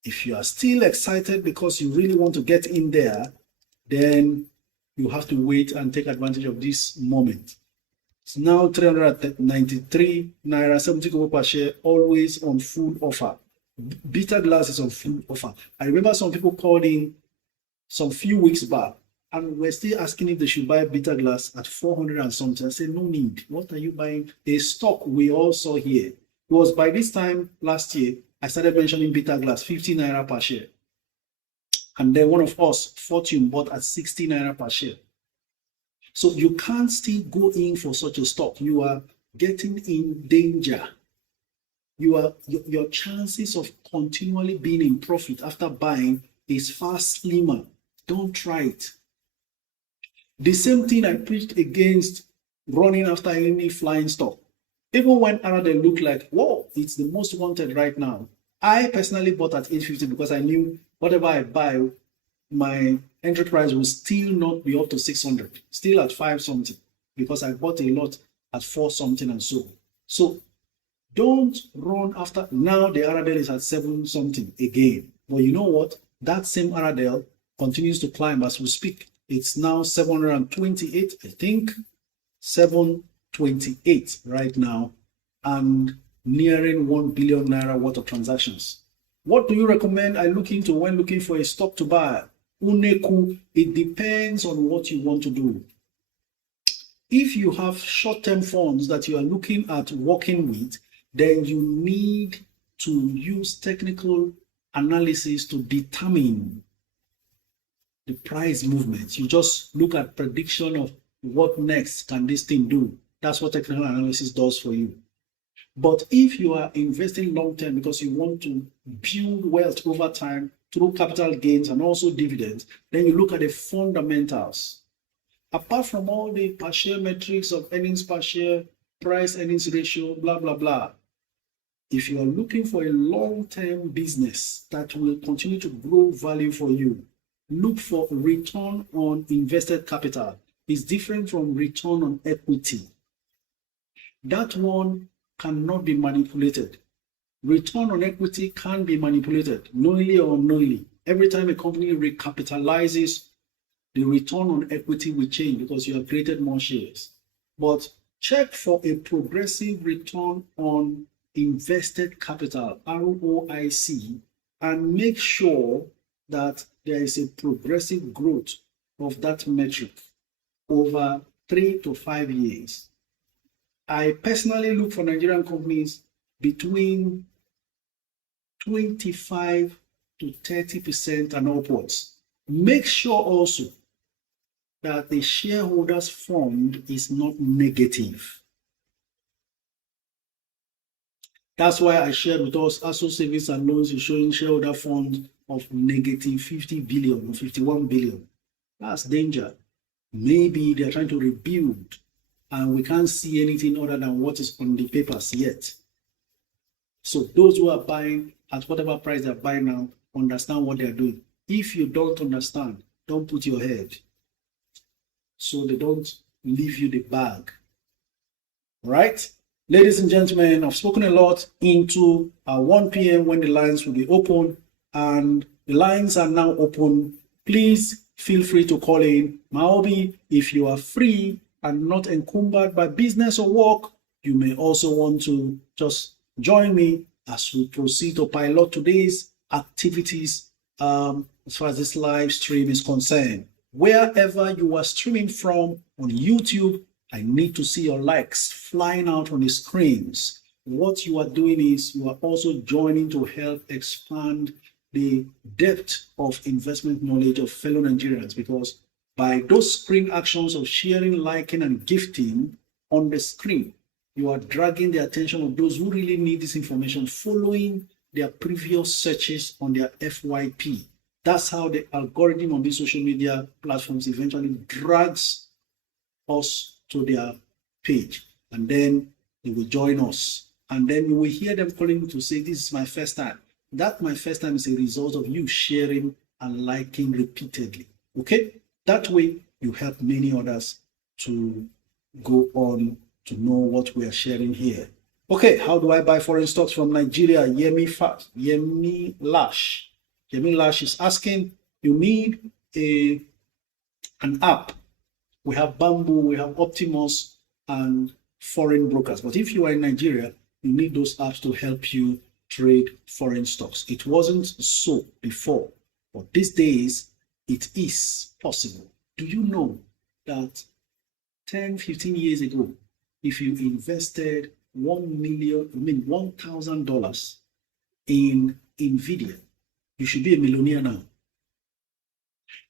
if you are still excited because you really want to get in there, then you have to wait and take advantage of this moment. It's now 393 naira 70 kobo per share, always on full offer. Bitter Glass is on full offer. I remember some people called in some few weeks back and we're still asking if they should buy Bitter Glass at 400 and something. I said, no need. What are you buying? A stock we all saw here. It was by this time last year, I started mentioning Bitter Glass, 50 naira per share. And then one of us, Fortune, bought at 60 naira per share. So you can't still go in for such a stock. You are getting in danger. Your chances of continually being in profit after buying is far slimmer. Don't try it. The same thing I preached against running after any flying stock. Even when Aradel looked like, whoa, it's the most wanted right now. I personally bought at 850 because I knew whatever I buy, my entry price will still not be up to 600, still at 5 something, because I bought a lot at 4 something and so on. So don't run after. Now the Aradel is at 7 something again. But you know what? That same Aradel continues to climb as we speak. It's now 728, I think, 728 right now, and nearing 1 billion naira worth of transactions. What do you recommend I look into when looking for a stock to buy? Uneku, it depends on what you want to do. If you have short-term funds that you are looking at working with, then you need to use technical analysis to determine the price movements. You just look at prediction of what next can this thing do. That's what technical analysis does for you. But if you are investing long-term because you want to build wealth over time through capital gains and also dividends, then you look at the fundamentals. Apart from all the per share metrics of earnings per share, price earnings ratio, blah, blah, blah. If you are looking for a long-term business that will continue to grow value for you, look for return on invested capital. It's different from return on equity. That one cannot be manipulated. Return on equity can be manipulated, knowingly or unknowingly. Every time a company recapitalizes, the return on equity will change because you have created more shares. But check for a progressive return on invested capital, ROIC, and make sure that there is a progressive growth of that metric over 3 to 5 years. I personally look for Nigerian companies between 25 to 30% and upwards. Make sure also that the shareholders' fund is not negative. That's why I shared with us ASO Savings and Loans is showing shareholder fund of negative 50 billion or 51 billion. That's danger. Maybe they're trying to rebuild and we can't see anything other than what is on the papers yet. So those who are buying at whatever price they're buying now, understand what they're doing. If you don't understand, don't put your head, so they don't leave you the bag. Right? Ladies and gentlemen, I've spoken a lot into 1 p.m. when the lines will be open, and the lines are now open. Please feel free to call in. Maobi, if you are free and not encumbered by business or work, you may also want to just join me as we proceed to pilot today's activities as far as this live stream is concerned. Wherever you are streaming from on YouTube, I need to see your likes flying out on the screens. What you are doing is you are also joining to help expand the depth of investment knowledge of fellow Nigerians, because by those screen actions of sharing, liking, and gifting on the screen, you are dragging the attention of those who really need this information following their previous searches on their FYP. That's how the algorithm on these social media platforms eventually drags us to their page, and then they will join us, and then you will hear them calling to say, this is my first time. That my first time is a result of you sharing and liking repeatedly. Okay, that way you help many others to go on to know what we are sharing here. Okay, how do I buy foreign stocks from Nigeria? Yemi Lash is asking, you need an app. We have Bamboo, we have Optimus, and foreign brokers. But if you are in Nigeria, you need those apps to help you trade foreign stocks. It wasn't so before, but these days it is possible. Do you know that 10, 15 years ago, if you invested $1,000 in NVIDIA, you should be a millionaire now.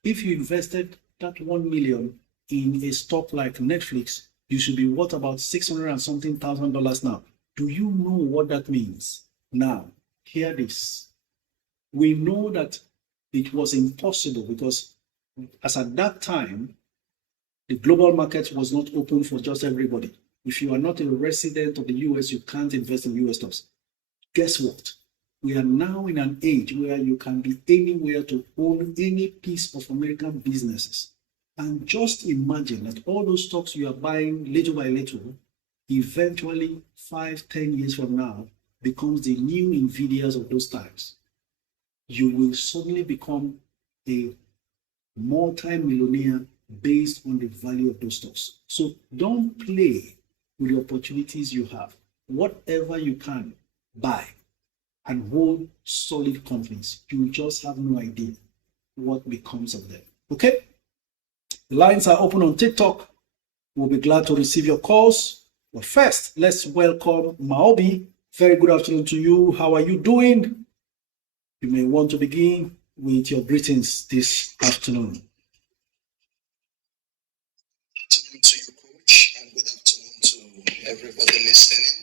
If you invested that 1 million in a stock like Netflix, you should be worth about $600 and something thousand now. Do you know what that means? Now, hear this. We know that it was impossible because as at that time, the global market was not open for just everybody. If you are not a resident of the US, you can't invest in US stocks. Guess what? We are now in an age where you can be anywhere to own any piece of American businesses. And just imagine that all those stocks you are buying little by little, eventually 5, 10 years from now, becomes the new NVIDIAs of those times. You will suddenly become a multi-millionaire based on the value of those stocks. So don't play with the opportunities you have. Whatever you can buy and hold solid companies, you just have no idea what becomes of them. Okay? The lines are open on TikTok. We'll be glad to receive your calls. But first, let's welcome Maobi. Very good afternoon to you. How are you doing? You may want to begin with your greetings this afternoon. Good afternoon to you, Coach, and good afternoon to everybody listening.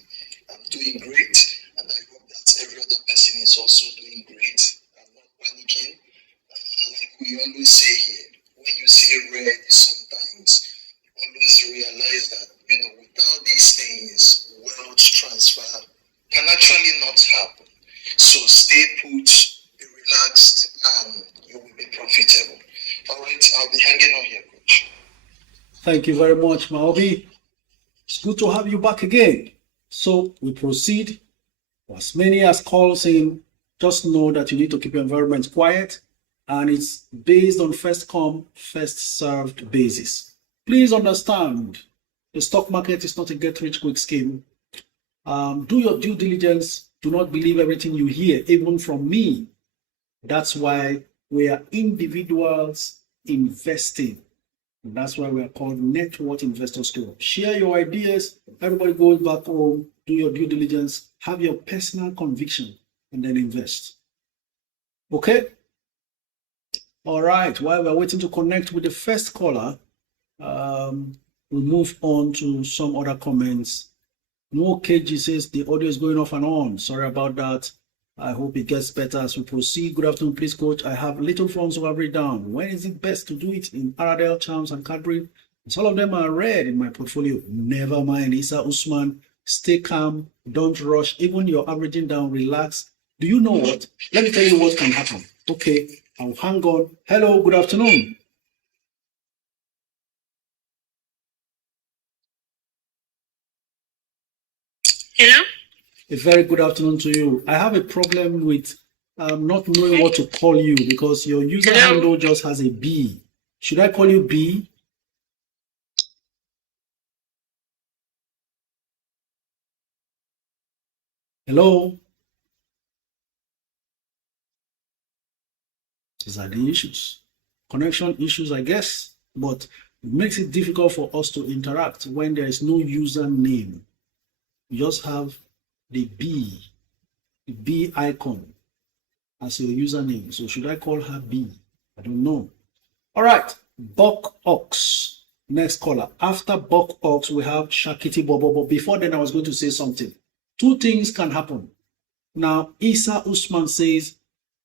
I'm doing great, and I hope that every other person is also doing great and not panicking. Like we always say here, when you see red, sometimes always realize that, without these things, wealth transfer can actually not happen. So stay put, be relaxed, and you will be profitable. All right, I'll be hanging on here, Coach. Thank you very much, Maobi. It's good to have you back again. So we proceed. As many as calls in, just know that you need to keep your environment quiet, and it's based on first come, first served basis. Please understand, the stock market is not a get-rich-quick scheme. Do your due diligence. Do not believe everything you hear, even from me. That's why we are individuals investing. And that's why we are called Net Worth Investors Club. Share your ideas. Everybody goes back home, do your due diligence, have your personal conviction, and then invest. Okay? All right. While we're waiting to connect with the first caller, we'll move on to some other comments No KG says the audio is going off and on. Sorry about that. I hope it gets better as we proceed. Good afternoon, please, coach. I have little funds to average down. When is it best to do it? In Aradel, Charms, and Cadbury? Some of them are red in my portfolio. Never mind, Isa Usman. Stay calm. Don't rush. Even you're averaging down, relax. Do you know what? Let me tell you what can happen. Okay, I'll hang on. Hello, good afternoon. Hello? A very good afternoon to you. I have a problem with not knowing what to call you because your user handle just has a B. Should I call you B? Hello? These are the issues. Connection issues, I guess, but it makes it difficult for us to interact when there is no username. You just have the B icon as your username. So should I call her B? I don't know. All right, Buck Ox. Next caller. After Buck Ox, we have Shakiti Bobo. But before then, I was going to say something. Two things can happen. Now, Isa Usman says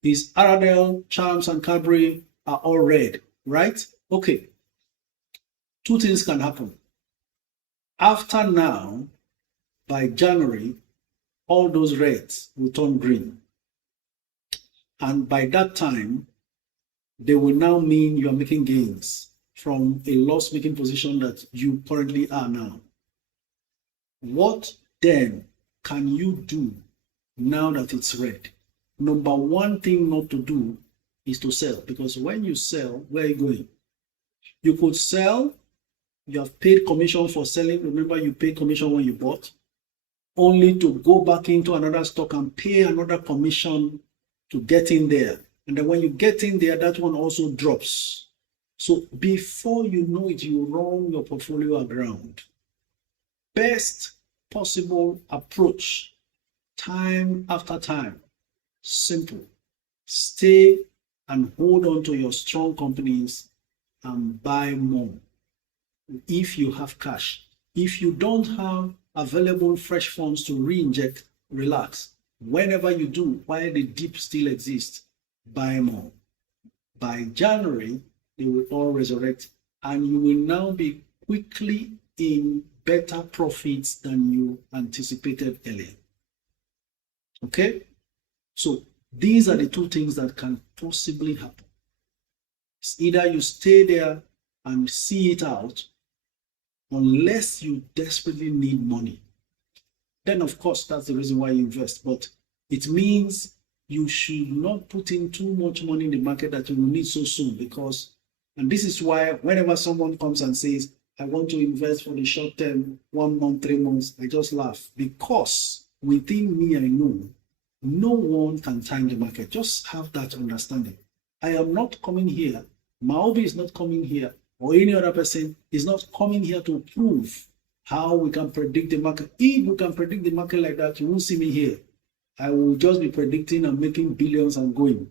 his Aradel, Charms, and Cadbury are all red, right? Okay. Two things can happen. After now, by January, all those reds will turn green. And by that time, they will now mean you are making gains from a loss-making position that you currently are now. What then can you do now that it's red? Number one thing not to do is to sell, because when you sell, where are you going? You could sell, you have paid commission for selling. Remember, you paid commission when you bought, only to go back into another stock and pay another commission to get in there. And then when you get in there, that one also drops. So before you know it, you run your portfolio aground. Best possible approach, time after time, simple. Stay and hold on to your strong companies and buy more if you have cash. If you don't have available fresh funds to re-inject, relax. Whenever you do, while the dip still exists, buy more. By January, they will all resurrect and you will now be quickly in better profits than you anticipated earlier. Okay? So these are the two things that can possibly happen. It's either you stay there and see it out, unless you desperately need money. Then, of course, that's the reason why you invest. But it means you should not put in too much money in the market that you will need so soon. Because, and this is why whenever someone comes and says, I want to invest for the short term, 1 month, 3 months, I just laugh. Because within me, I know no one can time the market. Just have that understanding. I am not coming here. Maobi is not coming here, or any other person is not coming here to prove how we can predict the market. If we can predict the market like that, you won't see me here. I will just be predicting and making billions and going.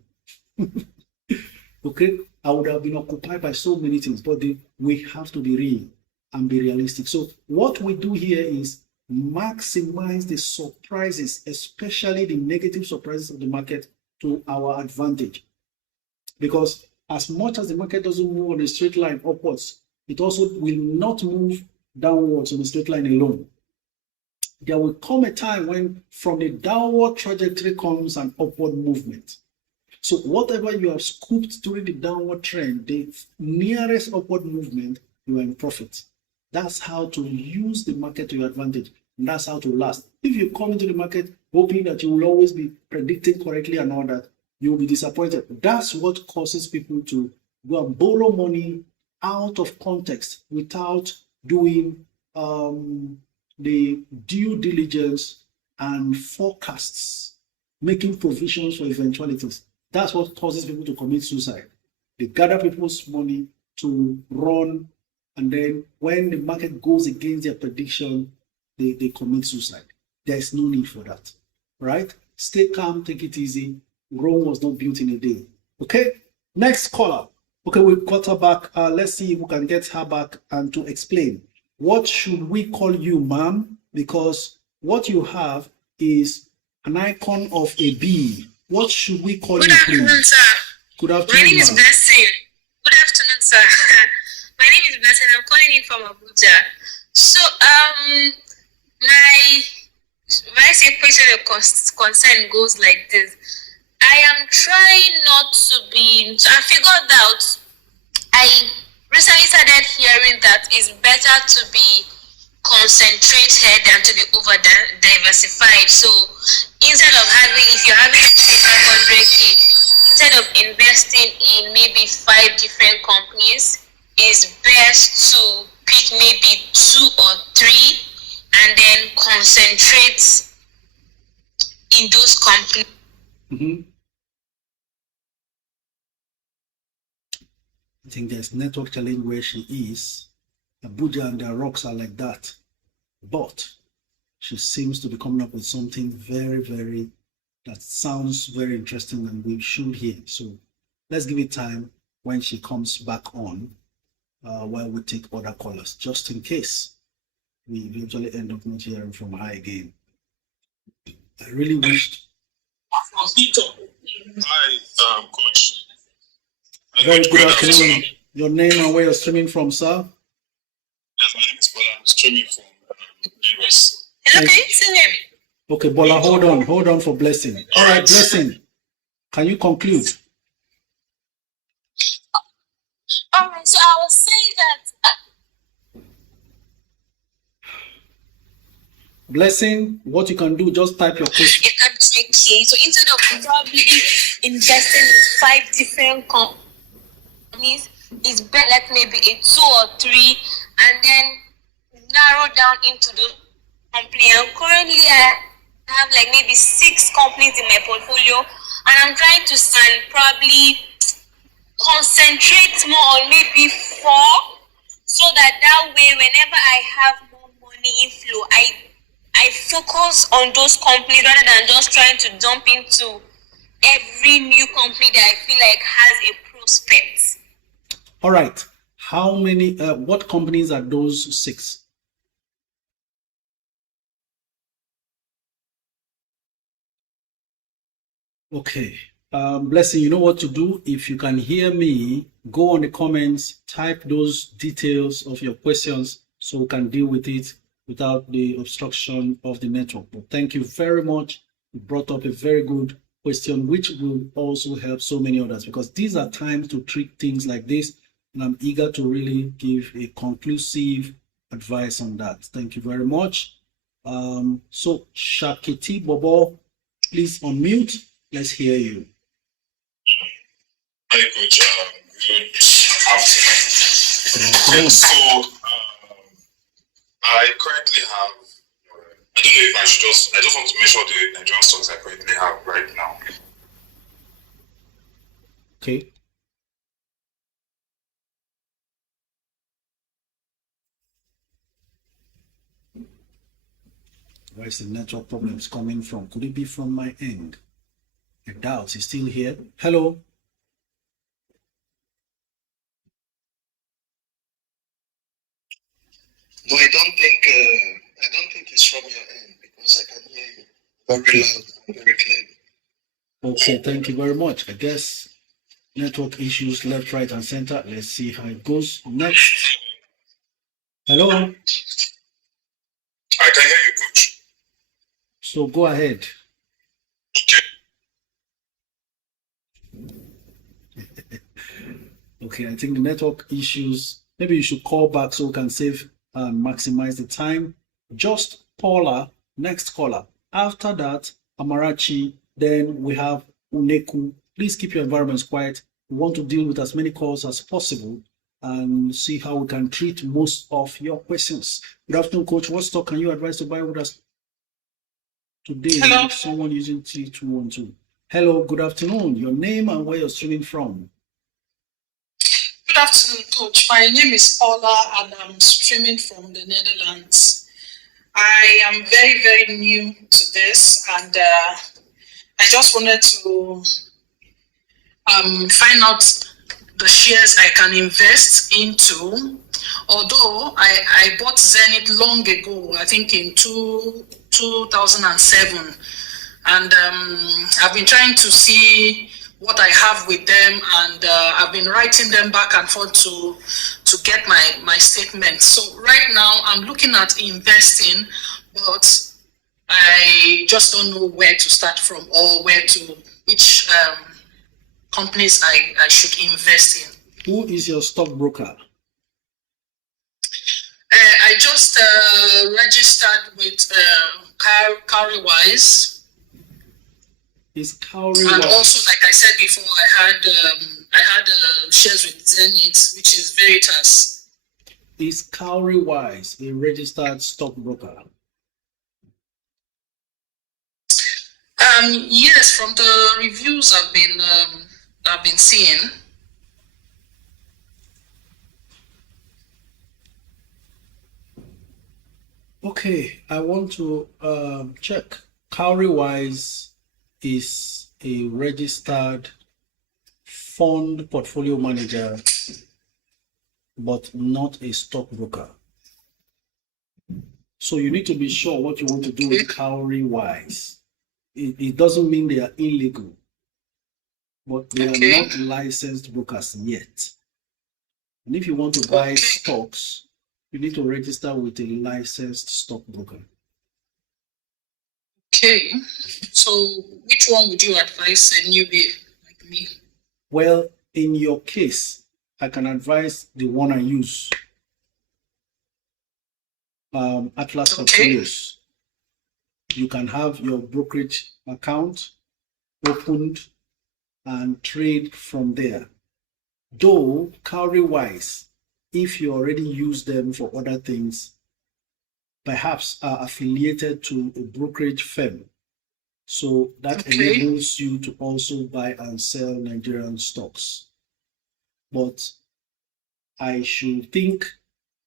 Okay? I would have been occupied by so many things, but we have to be real and be realistic. So what we do here is maximize the surprises, especially the negative surprises of the market, to our advantage. Because as much as the market doesn't move on a straight line upwards, it also will not move downwards on a straight line alone. There will come a time when from the downward trajectory comes an upward movement. So whatever you have scooped during the downward trend, the nearest upward movement, you are in profit. That's how to use the market to your advantage. And that's how to last. If you come into the market hoping that you will always be predicting correctly and all that, you will be disappointed. That's what causes people to go and borrow money out of context without doing the due diligence and forecasts, making provisions for eventualities. That's what causes people to commit suicide. They gather people's money to run, and then when the market goes against their prediction, they commit suicide. There's no need for that, right? Stay calm, take it easy. Rome was not built in a day. Okay, next caller. Okay, we've got her back. Let's see if we can get her back and to explain. What should we call you, ma'am? Because what you have is an icon of a bee. What should we call Good you, afternoon, please? sir. Good afternoon, My name is ma'am. Blessing. Good afternoon, sir. My name is Blessing. I'm calling in from Abuja. So, my vice question or concern goes like this. I am trying not to be. So I figured out. I recently started hearing that it's better to be concentrated than to be over diversified. So instead of having, if you're having 500k, instead of investing in maybe 5 different companies, it's best to pick maybe 2 or 3 and then concentrate in those companies. Mm-hmm. I think there's network challenge where she is. Abuja and the rocks are like that. But she seems to be coming up with something very, very, that sounds very interesting and we should hear. So let's give it time when she comes back on while we take other callers, just in case we eventually end up not hearing from her again. I really wished. Hi, Coach. Very good afternoon. Your name and where you're streaming from, sir? Yes, my name is Bola. I'm streaming from US. Hello, can you still hear me? Okay, Bola, hold on for Blessing. All right, Blessing, can you conclude? All right, so I was saying that. Blessing, what you can do, just type your question. So instead of probably investing in 5 different companies, it's better like maybe a 2 or 3 and then narrow down into those companies. And currently I have like maybe 6 companies in my portfolio and I'm trying to probably concentrate more on maybe 4 so that way whenever I have more money inflow, I focus on those companies rather than just trying to jump into every new company that I feel like has a prospect. All right. How many, what companies are those 6? Okay. Blessing, you know what to do. If you can hear me, go on the comments, type those details of your questions so we can deal with it without the obstruction of the network. But thank you very much. You brought up a very good question, which will also help so many others, because these are times to treat things like this. And I'm eager to really give a conclusive advice on that. Thank you very much. So Shakiti Bobo, please unmute. Let's hear you. Hi, Coach. Good afternoon. So, I currently have, I don't know if I just want to measure the Nigerian stocks I currently have right now. Okay. Where is the network problems coming from? Could it be from my end? I doubt he's still here. Hello. No, I don't think it's from your end because I can hear you very loud and very clearly. Okay, thank you very much. I guess network issues left, right, and center. Let's see how it goes next. Hello. I can hear you, Coach. So go ahead. Okay, I think the network issues, maybe you should call back so we can save and maximize the time. Just Paula, next caller. After that, Amarachi, then we have Uneku. Please keep your environments quiet. We want to deal with as many calls as possible and see how we can treat most of your questions. Good afternoon, Coach. What stock can you advise to buy with us today? Hello. Someone using T212. Hello, good afternoon. Your name and where you're streaming from. Good afternoon, Coach. My name is Paula and I'm streaming from the Netherlands. I am very, very new to this and I just wanted to find out the shares I can invest into Although I bought Zenith long ago, I think in 2007, and I've been trying to see what I have with them, and I've been writing them back and forth to get my statement. So right now I'm looking at investing, but I just don't know where to start from or which companies I should invest in. Who is your stockbroker? I just registered with Cowrywise. Is Cowrywise? And also, like I said before, I had shares with Zenith, which is Veritas. Is Cowrywise a registered stockbroker? Yes, from the reviews I've been seeing. Okay, I want to check. Cowrywise is a registered fund portfolio manager, but not a stockbroker. So you need to be sure what you want to do with Cowrywise. It doesn't mean they are illegal, but they are not licensed brokers yet. And if you want to buy stocks, you need to register with a licensed stockbroker. Okay, so which one would you advise a newbie like me? Well, in your case, I can advise the one I use, Atlas Portfolios. You can have your brokerage account opened and trade from there. Though, Cowrywise, if you already use them for other things, perhaps are affiliated to a brokerage firm. So that enables you to also buy and sell Nigerian stocks. But I should think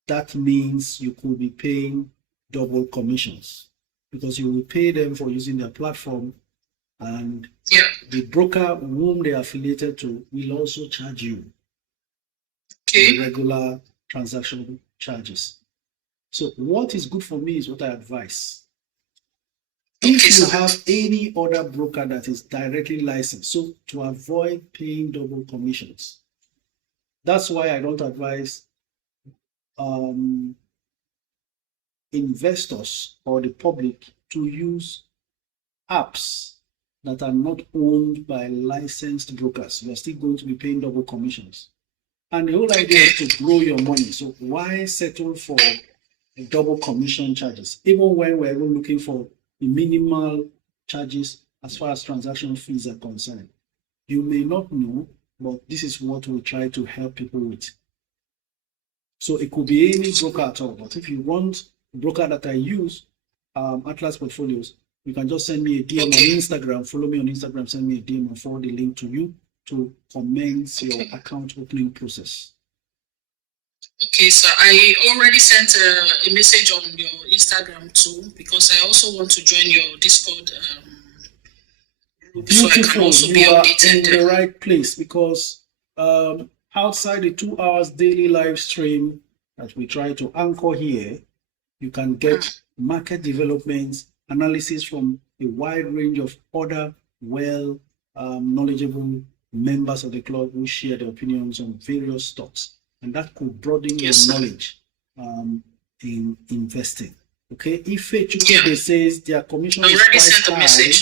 that means you could be paying double commissions, because you will pay them for using their platform, and the broker whom they are affiliated to will also charge you regular transaction charges. So what is good for me is what I advise. If you have any other broker that is directly licensed, so to avoid paying double commissions, that's why I don't advise investors or the public to use apps that are not owned by licensed brokers. You're still going to be paying double commissions. And the whole idea is to grow your money. So why settle for double commission charges, even when we're even looking for the minimal charges as far as transaction fees are concerned? You may not know, but this is what we try to help people with. So it could be any broker at all, but if you want the broker that I use, Atlas Portfolios, you can just send me a DM on Instagram, follow me on Instagram, send me a DM and forward the link to you to commence your account opening process. Okay, so I already sent a message on your Instagram too, because I also want to join your Discord group. Beautiful, so I can also you be are updated. in the right place, because outside the 2 hours daily live stream that we try to anchor here, you can get market developments, analysis from a wide range of other knowledgeable members of the club who share their opinions on various stocks, and that could broaden your knowledge in investing. Okay, if they says their commission is quite high,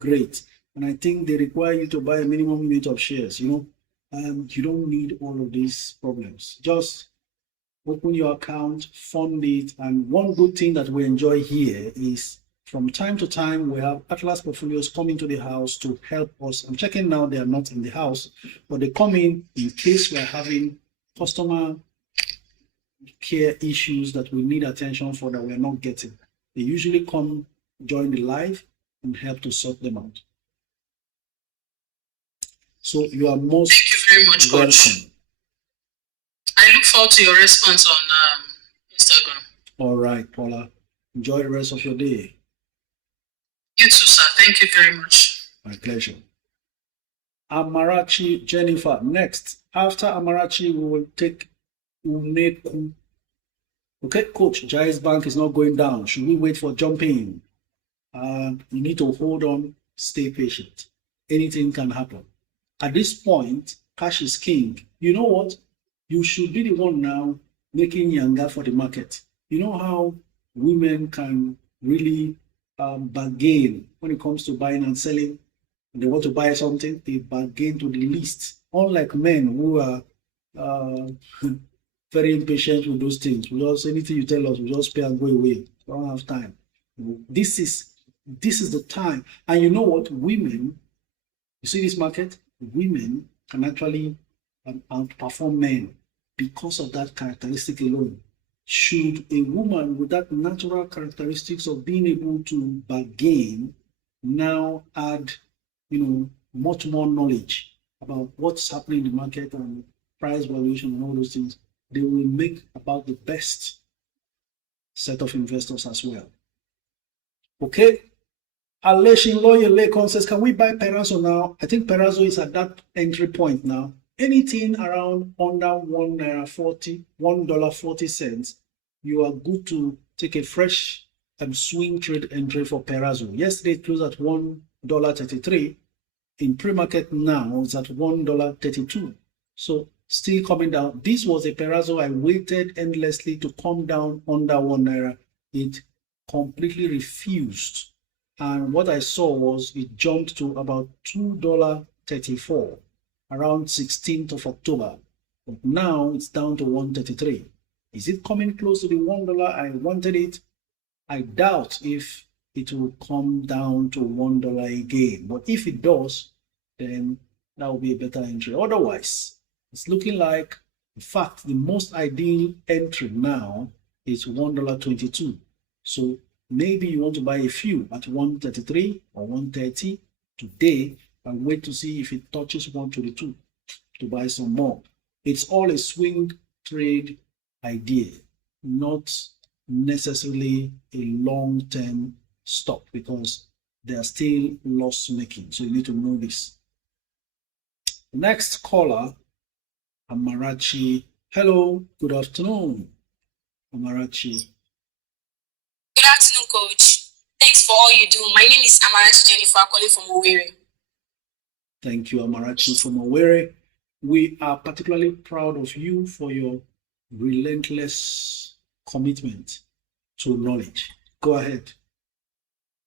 great, and I think they require you to buy a minimum unit of shares. You don't need all of these problems. Just open your account, fund it, and one good thing that we enjoy here is from time to time we have Atlas Portfolios coming to the house to help us. I'm checking now, they are not in the house, but they come in case we're having customer care issues that we need attention for that we're not getting. They usually come, join the live, and help to sort them out. So you are most Thank you very much, welcome. Coach. I look forward to your response on Instagram. All right, Paula. Enjoy the rest of your day. You too, sir. Thank you very much. My pleasure. Amarachi Jennifer. Next. After Amarachi, we will take Uneku. Okay, coach, Jais Bank is not going down. Should we wait for jumping? You need to hold on, stay patient. Anything can happen. At this point, cash is king. You know what? You should be the one now making yanga for the market. You know how women can really bargain when it comes to buying and selling? They want to buy something, they bargain to the least. Unlike men who are very impatient with those things. We just anything you tell us, we just pay and go away. We don't have time. This is the time. And you know what? Women, you see this market? Women can actually outperform men because of that characteristic alone. Should a woman with that natural characteristics of being able to bargain now add, much more knowledge about what's happening in the market and price valuation and all those things, they will make about the best set of investors as well. Okay. Aleshin Lawyer Lekon says, can we buy Perazzo now? I think Perazzo is at that entry point now. Anything around under $1.40, you are good to take a fresh swing trade entry for Perazzo. Yesterday it closed at $1.33. In pre-market now it's at $1.32. So still coming down. This was a Perazzo I waited endlessly to come down under $1. It completely refused. And what I saw was it jumped to about $2.34 around 16th of October. But now it's down to $1.33. Is it coming close to the $1 I wanted it? I doubt if it will come down to $1 again. But if it does, then that will be a better entry. Otherwise, it's looking like, in fact, the most ideal entry now is $1.22. So maybe you want to buy a few at $1.33 or $1.30 today and wait to see if it touches $1.22 to buy some more. It's all a swing trade idea, not necessarily a long-term stock because they are still loss-making. So you need to know this. Next caller, Amarachi. Hello, good afternoon, Amarachi. Good afternoon, Coach. Thanks for all you do. My name is Amarachi Jennifer, calling from Owerri. Thank you, Amarachi from Owerri. We are particularly proud of you for your relentless commitment to knowledge. Go ahead.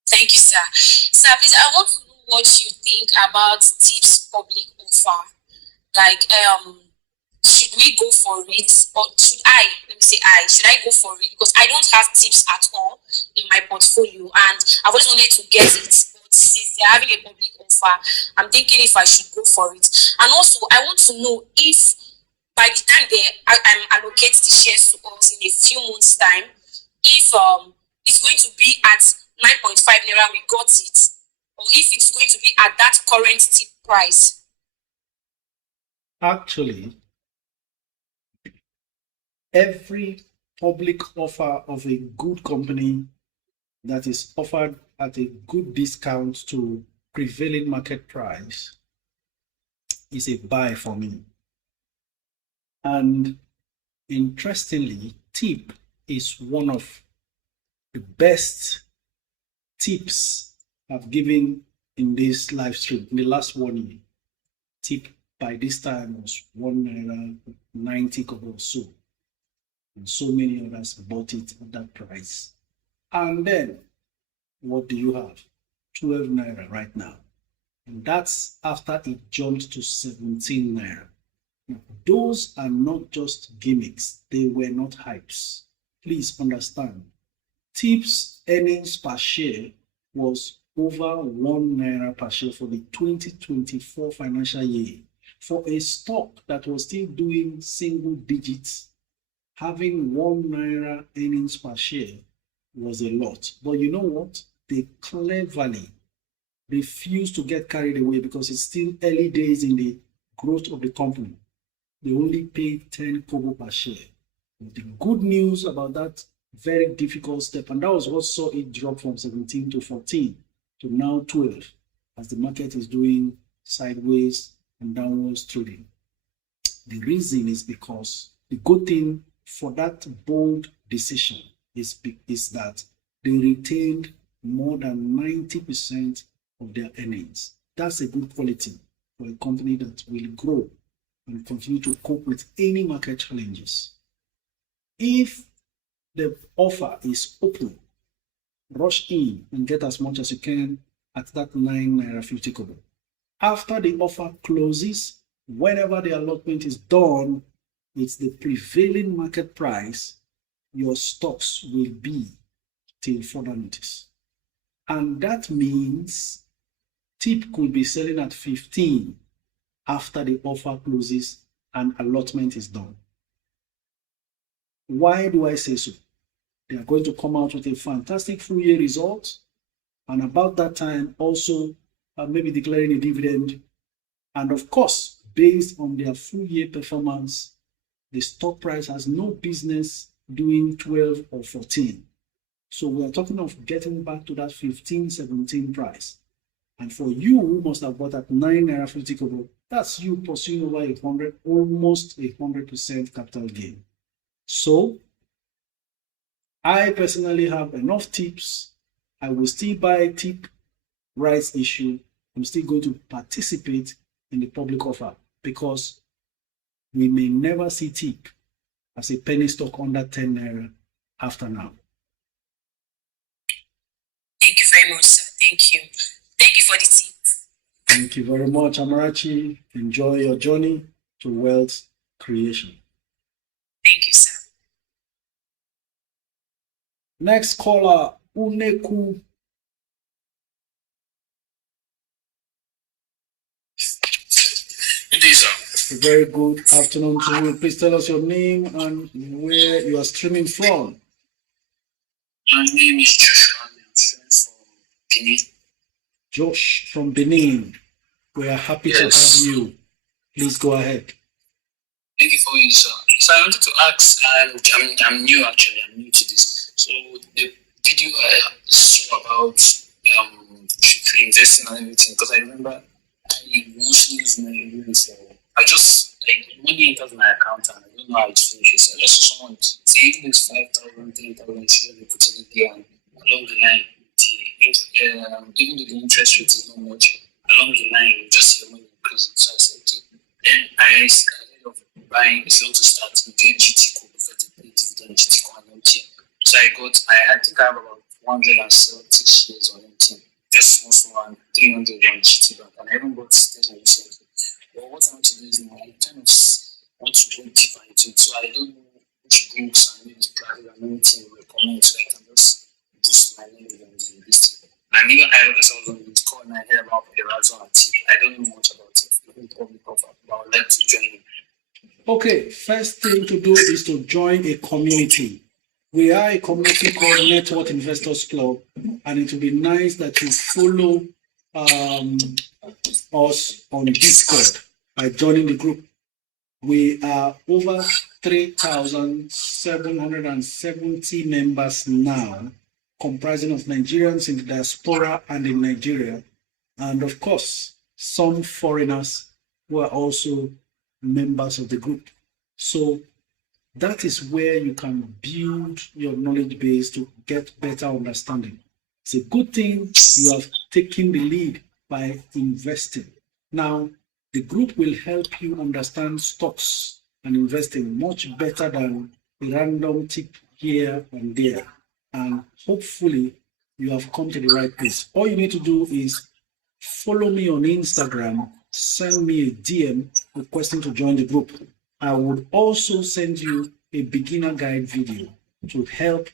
Thank you, sir. Sir, please, I want to know what you think about TIPS public offer. Like, should we go for it, or should I go for it? Because I don't have TIPS at all in my portfolio, and I've always wanted to get it. But since they're having a public offer, I'm thinking if I should go for it. And also, I want to know if by the time I allocate the shares to us in a few months' time, if it's going to be at 9.5 naira, we got it, or if it's going to be at that current tip price. Actually, every public offer of a good company that is offered at a good discount to prevailing market price is a buy for me. And interestingly, TIP is one of the best tips I've given in this live stream in the last 1 year. TIP by this time was $1.90 or so. And so many others bought it at that price. And then, what do you have? 12 naira right now. And that's after it jumped to 17 naira. Now, those are not just gimmicks. They were not hypes. Please understand. TIP's earnings per share was over 1 naira per share for the 2024 financial year. For a stock that was still doing single digits, having 1 naira earnings per share was a lot. But you know what? They cleverly refused to get carried away because it's still early days in the growth of the company. They only paid 10 kobo per share. The good news about that very difficult step, and that was what saw it drop from 17 to 14 to now 12, as the market is doing sideways and downwards trading. The reason is because The good thing for that bold decision is that they retained more than 90% of their earnings. That's a good quality for a company that will grow and continue to cope with any market challenges. If the offer is open, rush in and get as much as you can at that 9.50 naira. After the offer closes, whenever the allotment is done, it's the prevailing market price your stocks will be till further notice. And that means TIP could be selling at 15 after the offer closes and allotment is done. Why do I say so? They are going to come out with a fantastic full year result, and about that time also maybe declaring a dividend. And of course, based on their full year performance, the stock price has no business doing 12 or 14. So we are talking of getting back to that 15, 17 price. And for you who must have bought at 9.50 naira, that's you pursuing over 100, almost 100% capital gain. So I personally have enough tips. I will still buy tip rights issue. I'm still going to participate in the public offer because we may never see tip as a penny stock under 10 naira after now. Thank you very much, sir. Thank you. Thank you for the tip. Thank you very much, Amarachi. Enjoy your journey to wealth creation. Thank you, sir. Next caller, Uneku. Good day, sir. Very good afternoon to you. Please tell us your name and where you are streaming from. My name is Joshua. I'm from Benin. Josh from Benin. We are happy to have you. Please go ahead. Thank you for it, sir. So I wanted to ask, I'm new actually, I'm new to this. So the video I saw about investing and everything, because I remember I mostly use my earnings. I just, like, money enters my account and I don't know how it finishes. I just saw someone say even it's 5,000, 10,000, should be put in there, and along the line, even though the interest rate is not much, along the line, you just see your money increasing. So I said, okay. Then I ended up buying, if you want to start, get GTCO because they pay dividend, GTCO and MTN. So I think I have about 170 shares on MTN. Just small and 300 on GT Bank, and I haven't bought stake recently. But what I want to do is now I kind of want to go deeper into it. So I don't know which books and maybe private and anything you recommend so I can just boost my knowledge on this thing. And even as I was on the call and I heard about Perazzo and tea, I don't know much about it. Even public offer, but I would like to join in. Okay, first thing to do is to join a community. We are a community called Network Investors Club, and it will be nice that you follow us on Discord by joining the group. We are over 3,770 members now, comprising of Nigerians in the diaspora and in Nigeria, and of course, some foreigners who are also members of the group. So that is where you can build your knowledge base to get better understanding. It's a good thing you have taken the lead by investing. Now, the group will help you understand stocks and investing much better than a random tip here and there. And hopefully, you have come to the right place. All you need to do is follow me on Instagram, send me a DM requesting to join the group. I would also send you a beginner guide video to help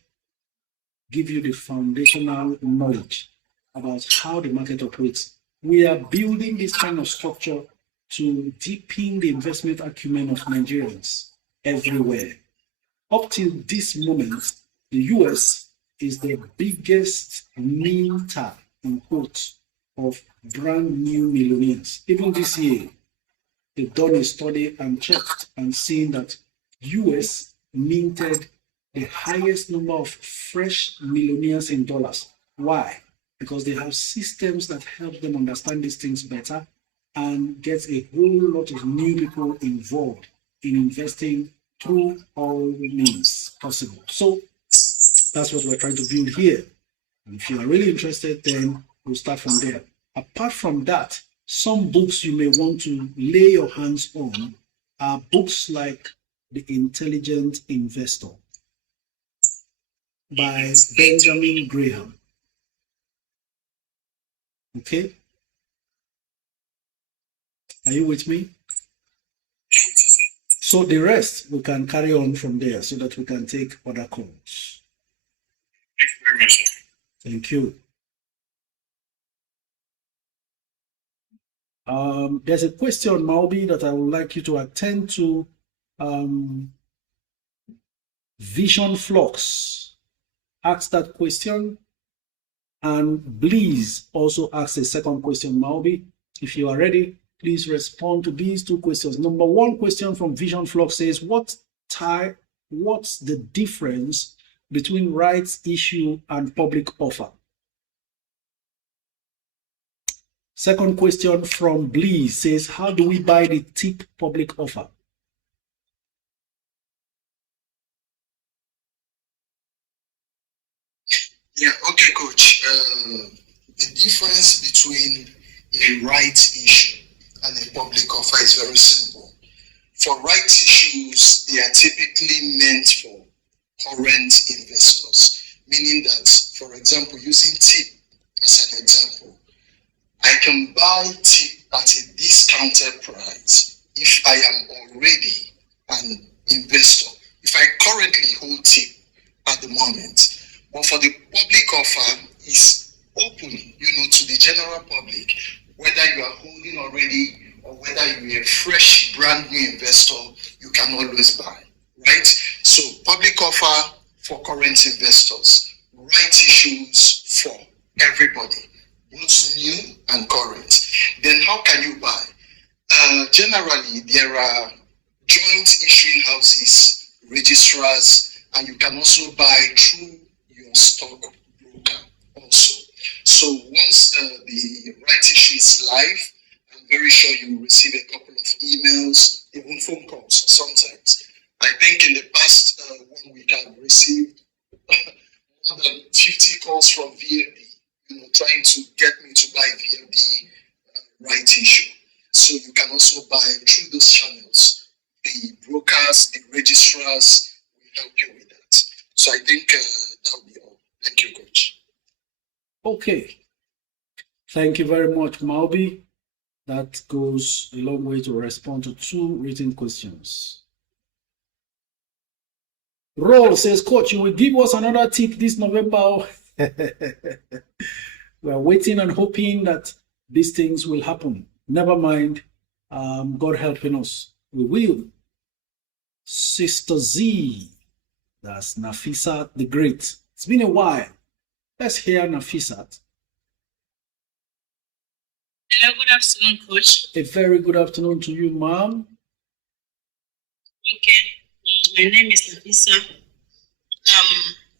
give you the foundational knowledge about how the market operates. We are building this kind of structure to deepen the investment acumen of Nigerians everywhere. Up till this moment, the US is the biggest minter in quotes of brand new millionaires. Even this year, they've done a study and checked and seen that US minted the highest number of fresh millionaires in dollars. Why? Because they have systems that help them understand these things better and get a whole lot of new people involved in investing through all means possible. So that's what we're trying to build here. And if you are really interested, then we'll start from there. Apart from that, some books you may want to lay your hands on are books like The Intelligent Investor by Benjamin Graham. Okay? Are you with me? So the rest, we can carry on from there so that we can take other calls. Thank you very much, sir. Thank you. There's a question, Maubi, that I would like you to attend to. Vision Flux asked that question, and please also ask a second question, Maubi. If you are ready, please respond to these two questions. Number one question from Vision Flux says, what's the difference between rights issue and public offer? Second question from Bleeze says, how do we buy the TIP public offer? Yeah, okay, Coach. The difference between a rights issue and a public offer is very simple. For rights issues, they are typically meant for current investors, meaning that, for example, using TIP as an example, I can buy TIP at a discounted price if I am already an investor, if I currently hold TIP at the moment. But for the public offer, is open, to the general public, whether you are holding already or whether you're a fresh, brand new investor, you can always buy, right? So public offer for current investors, rights issues for everybody, both new and current. Then how can you buy? Generally, there are joint issuing houses, registrars, and you can also buy through your stock broker also. So once the right issue is live, I'm very sure you will receive a couple of emails, even phone calls sometimes. I think in the past 1 week I've received more than 50 calls from VFD, trying to get me to buy VFD right issue. So you can also buy through those channels. The brokers, the registrars will help you with that. So I think that will be all. Thank you, Coach. Okay. Thank you very much, Maubi. That goes a long way to respond to two written questions. Roll says, Coach, you will give us another tip this November. We are waiting and hoping that these things will happen. Never mind. God helping us. We will. Sister Z, that's Nafisa the Great. It's been a while. Let's hear Nafisa. Hello, good afternoon, Coach. A very good afternoon to you, ma'am. Okay, my name is Nafisa.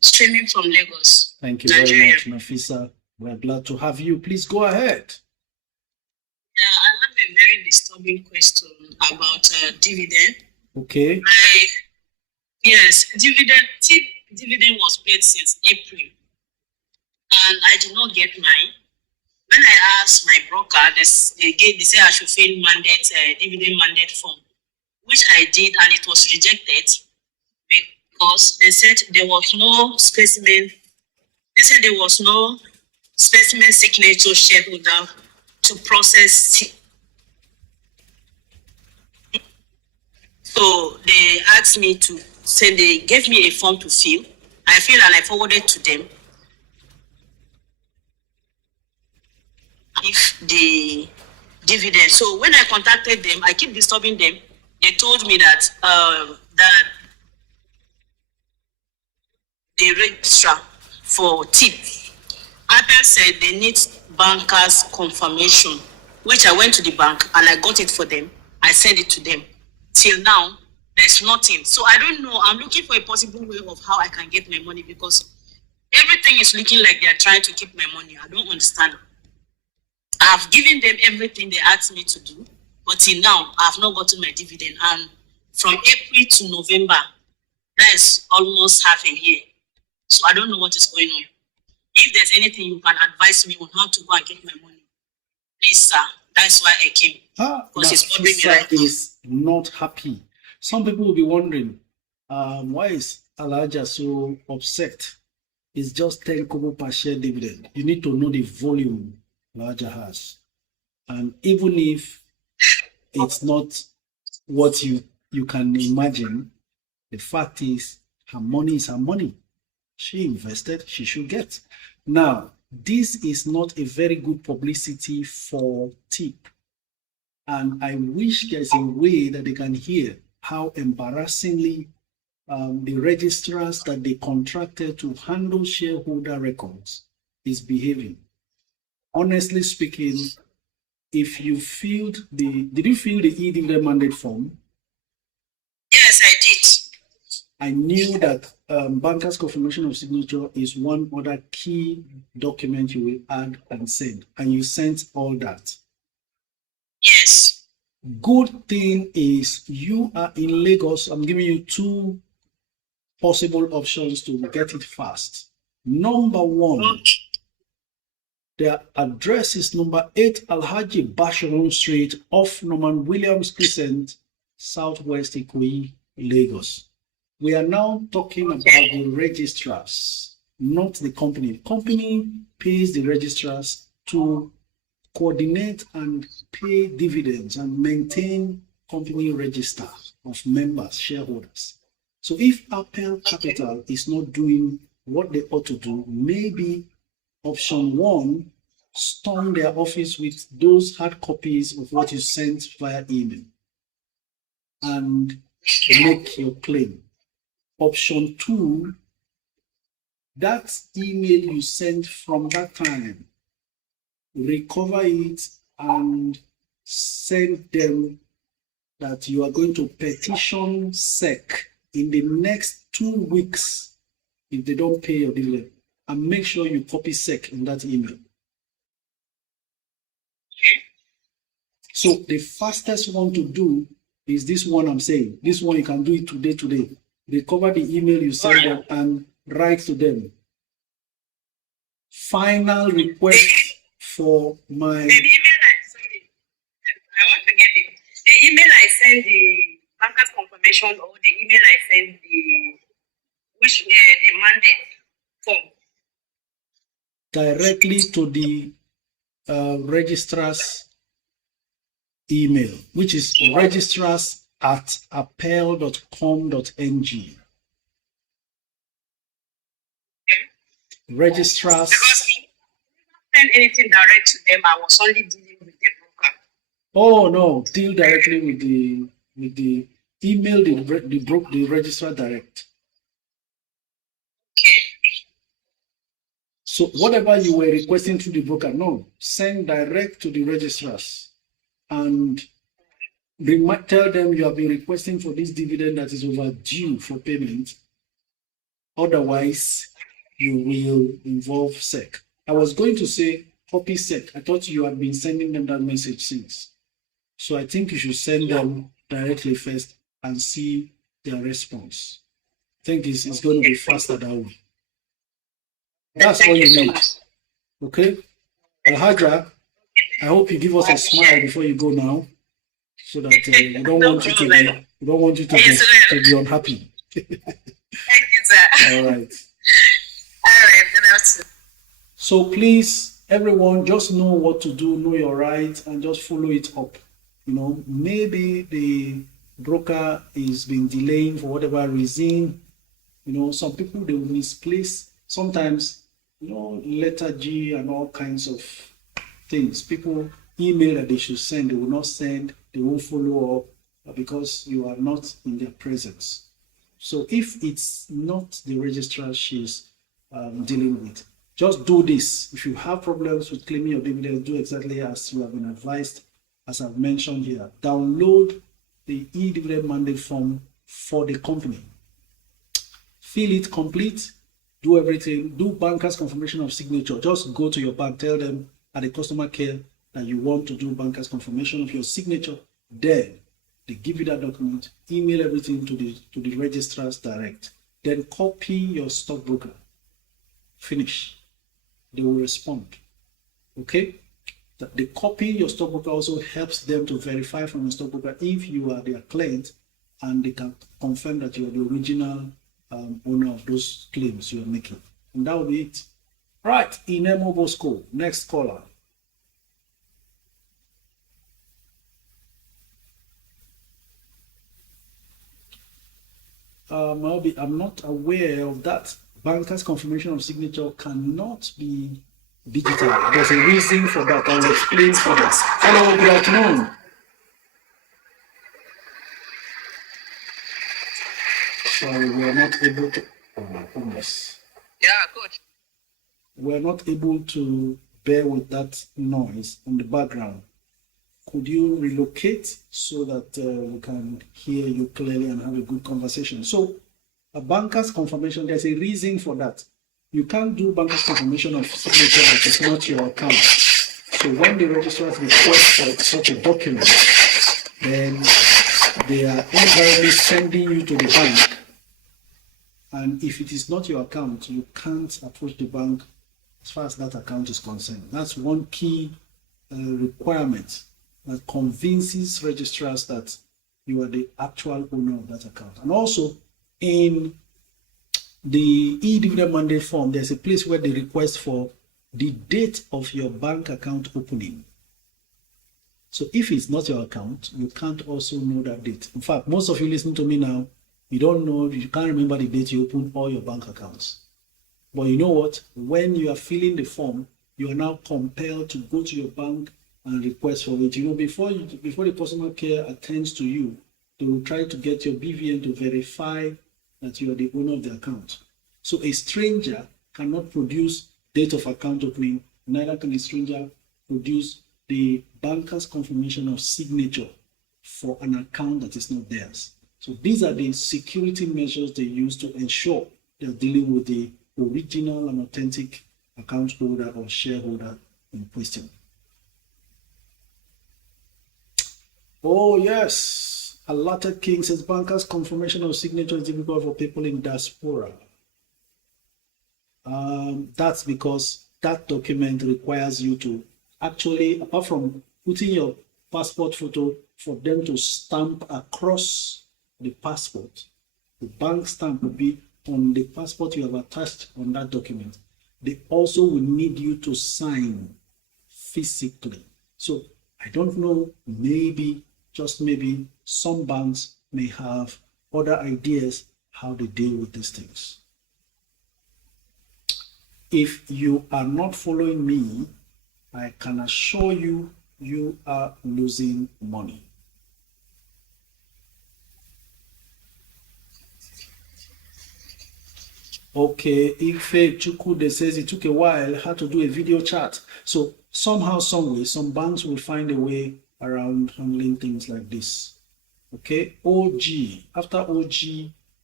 Streaming from Lagos. Thank you Nigeria. very much, Nafisa. We're glad to have you. Please go ahead. Yeah, I have a very disturbing question about dividend. Okay. Yes, dividend was paid since April, and I did not get mine. When I asked my broker, they said I should fill dividend mandate form, which I did, and it was rejected because they said there was no specimen. They said there was no specimen signature shareholder to process. So they asked me to say they gave me a form to fill. I filled and I forwarded to them. If the dividend. So when I contacted them, I keep disturbing them. They told me that the registrar for TIP, Aradel said they need bankers' confirmation, which I went to the bank and I got it for them. I sent it to them. Till now, there's nothing. So I don't know. I'm looking for a possible way of how I can get my money because everything is looking like they're trying to keep my money. I don't understand. I've given them everything they asked me to do, but till now, I've not gotten my dividend. And from April to November. That is almost half a year. So I don't know what is going on. If there's anything you can advise me on how to go and get my money, please, sir. That's why I came. Because it's bothering me right now. Is not happy. Some people will be wondering, why is Alaja so upset? It's just 10 kobo per share dividend. You need to know the volume Alaja has. And even if it's not what you can imagine, the fact is her money is her money. She invested, she should get. Now, this is not a very good publicity for TIP. And I wish there's a way that they can hear how embarrassingly the registrars that they contracted to handle shareholder records is behaving. Honestly speaking, if you filled did you fill the E-dividend mandate form? Yes, I did. I knew that banker's confirmation of signature is one other key document you will add and send, and you sent all that. Yes. Good thing is you are in Lagos. I'm giving you two possible options to get it fast. Number one, their address is number 8 Alhaji Basharon Street off Norman Williams Crescent, Southwest Ikoyi, Lagos. We are now talking about the registrars, not the company. The company pays the registrars to coordinate and pay dividends and maintain company register of members, shareholders. So if Appel Capital is not doing what they ought to do, maybe option one, storm their office with those hard copies of what you sent via email and make your claim. Option two, that email you sent from that time, recover it and send them that you are going to petition SEC in the next 2 weeks if they don't pay your dividend, and make sure you copy SEC in that email. So the fastest one to do is this one I'm saying. This one you can do it today. Recover the email you send them and write to them. Final request for my... The email I want to get it. The email I send the banker's confirmation, or the email I send the mandate form? Directly to the registrar's email, which is registrars@appel.com.ng. Registrars. Because I didn't send anything direct to them. I was only dealing with the broker. Oh no, deal directly with the email the registrar direct. Okay. So whatever you were requesting to the broker, no, send direct to the registrars and tell them you have been requesting for this dividend that is overdue for payment. Otherwise, you will involve SEC. I was going to say copy SEC. I thought you had been sending them that message since. So I think you should send them directly first and see their response. I think it's going to be faster that way. That's all you need. Okay? Alhaja, I hope you give us a smile before you go now, so that we don't want you to be unhappy. Thank you, sir. All right. All right, good afternoon. So please, everyone, just know what to do, know your rights, and just follow it up. You know, maybe the broker is been delaying for whatever reason. You know, some people, they will misplace sometimes, you know, letter G and all kinds of things. People email that they should send, they will not send, they won't follow up because you are not in their presence. So if it's not the registrar she's dealing with, just do this. If you have problems with claiming your dividends, do exactly as you have been advised, as I've mentioned here. Download the E-dividend mandate form for the company. Fill it complete, do everything, do banker's confirmation of signature. Just go to your bank, tell them at the customer care that you want to do banker's confirmation of your signature. Then They give you that document, email everything to the registrars direct. Then copy your stockbroker. Finish. They will respond. Okay? The copy your stockbroker also helps them to verify from your stockbroker if you are their client, and they can confirm that you are the original owner of those claims you are making. And that will be it. Right, Inemo Bosco, next caller. I'm not aware of that. Banker's confirmation of signature cannot be digital. There's a reason for that. I'll explain for that. Hello, good afternoon. Sorry, we are not able to. Yes. Yeah, good. We're not able to bear with that noise in the background. Could you relocate so that we can hear you clearly and have a good conversation? So, a banker's confirmation, there's a reason for that. You can't do banker's confirmation of signature that is not your account. So when the registrars request for such a document, then they are invariably sending you to the bank. And if it is not your account, you can't approach the bank as far as that account is concerned. That's one key requirement that convinces registrars that you are the actual owner of that account. And also, in the E-dividend mandate form, there's a place where they request for the date of your bank account opening. So if it's not your account, you can't also know that date. In fact, most of you listening to me now, you don't know, you can't remember the date you opened all your bank accounts. But you know what? When you are filling the form, you are now compelled to go to your bank and request for it. You know, before the customer care attends to you, they will try to get your BVN to verify that you are the owner of the account. So a stranger cannot produce date of account opening, neither can a stranger produce the banker's confirmation of signature for an account that is not theirs. So these are the security measures they use to ensure they're dealing with the original and authentic account holder or shareholder in question. Oh yes, Allotted King says banker's confirmation of signature is difficult for people in diaspora. That's because that document requires you to actually, apart from putting your passport photo, for them to stamp across the passport. The bank stamp will be on the passport you have attached on that document. They also will need you to sign physically. So I don't know, maybe, just maybe, some banks may have other ideas how they deal with these things. If you are not following me, I can assure you, you are losing money. Okay, Ife Chukude says it took a while, had to do a video chat. So somehow, some way, some banks will find a way around handling things like this. Okay, OG. After OG,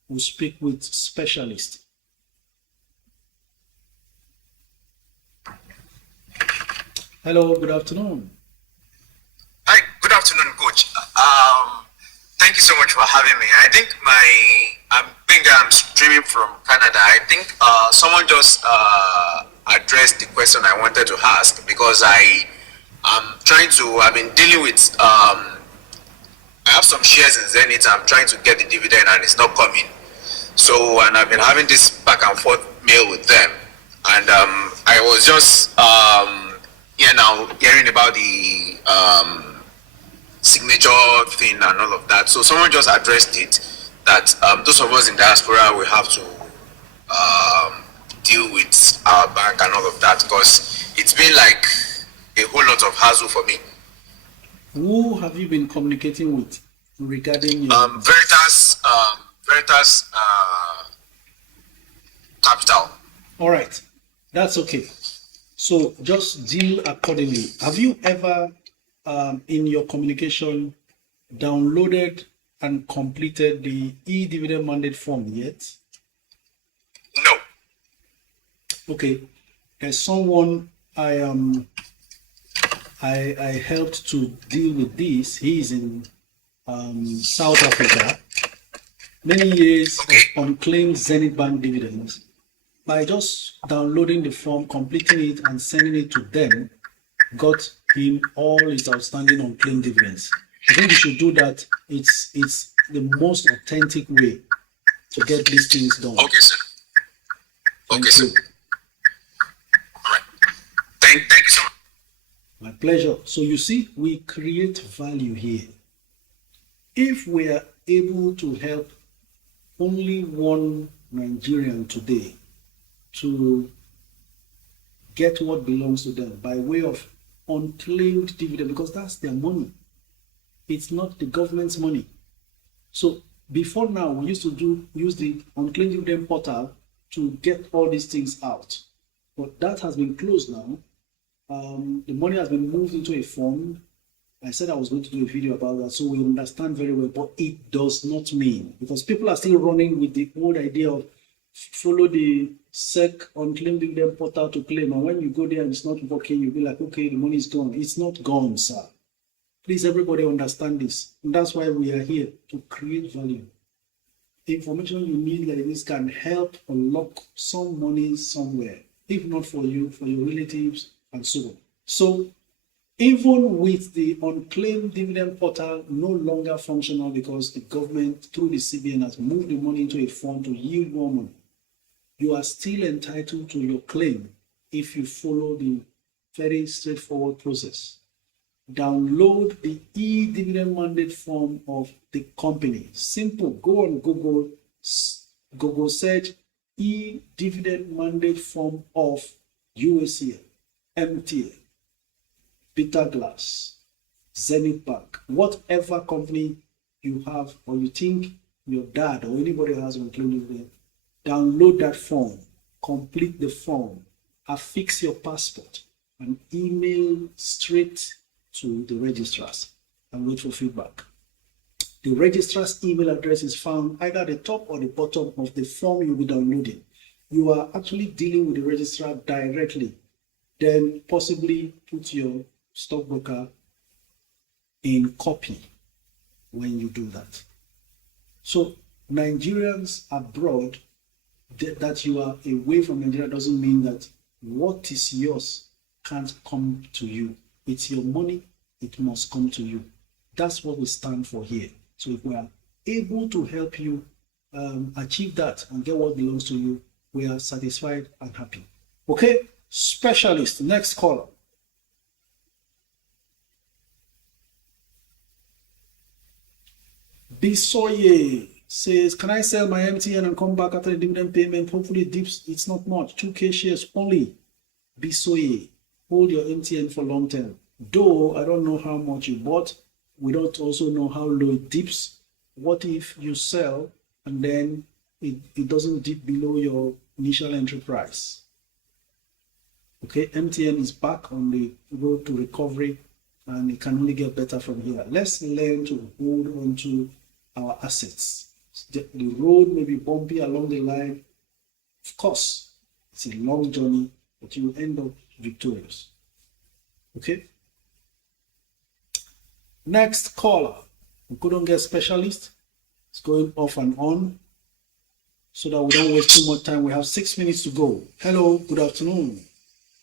we'll speak with specialist. Hello, good afternoon. Hi, good afternoon, Coach. Thank you so much for having me. I think I'm streaming from Canada. I think someone just addressed the question I wanted to ask, because I've been dealing with, I have some shares in Zenith. I'm trying to get the dividend and it's not coming. So, and I've been having this back and forth mail with them. And I was just hearing about the signature thing and all of that. So someone just addressed it, that those of us in diaspora will have to deal with our bank and all of that, because it's been like a whole lot of hassle for me. Who have you been communicating with regarding your Veritas Capital? All right, that's okay. So just deal accordingly. Have you ever in your communication downloaded and completed the E-dividend mandate form yet? No. Okay, there's someone I helped to deal with this. He is in South Africa, many years of unclaimed Zenith Bank dividends. By just downloading the form, completing it, and sending it to them, got him all his outstanding unclaimed dividends. I think you should do that. It's the most authentic way to get these things done. Okay, sir. Thank Okay, you. sir. All right. Thank you so much. My pleasure. So you see, we create value here. If we are able to help only one Nigerian today to get what belongs to them by way of unclaimed dividend, because that's their money. It's not the government's money. So before now, we used to use the unclaimed dividend portal to get all these things out. But that has been closed now. The money has been moved into a fund. I said I was going to do a video about that, so we understand very well, but it does not mean, because people are still running with the old idea of follow the SEC unclaimed dividend portal to claim, and when you go there and it's not working, you'll be like, okay, the money is gone. It's not gone, sir. Please, everybody understand this. And that's why we are here, to create value. The information you need like this can help unlock some money somewhere, if not for you, for your relatives, and so on. So even with the unclaimed dividend portal no longer functional because the government through the CBN has moved the money into a fund to yield more money, you are still entitled to your claim if you follow the very straightforward process. Download the E-dividend mandate form of the company. Simple. Go on Google search E-dividend mandate form of UACN, MTA, Peter Glass, Zenith Bank, whatever company you have or you think your dad or anybody has unclaimed dividend, download that form, complete the form, affix your passport, and email straight to the registrars and wait for feedback. The registrar's email address is found either at the top or the bottom of the form you'll be downloading. You are actually dealing with the registrar directly. Then possibly put your stockbroker in copy when you do that. So Nigerians abroad, that you are away from Nigeria doesn't mean that what is yours can't come to you. It's your money, it must come to you. That's what we stand for here. So if we are able to help you achieve that and get what belongs to you, we are satisfied and happy. Okay, specialist, next caller. Bisoye says, can I sell my MTN and come back after the dividend payment? Hopefully it dips. It's not much. 2K shares only. Bisoye, hold your MTN for long term. Though I don't know how much you bought, we don't also know how low it dips. What if you sell and then it doesn't dip below your initial entry price? Okay, MTN is back on the road to recovery and it can only get better from here. Let's learn to hold on to our assets. The road may be bumpy along the line. Of course, it's a long journey, but you will end up victorious. Okay? Next caller. We couldn't get specialist. It's going off and on so that we don't waste too much time. We have 6 minutes to go. Hello, good afternoon.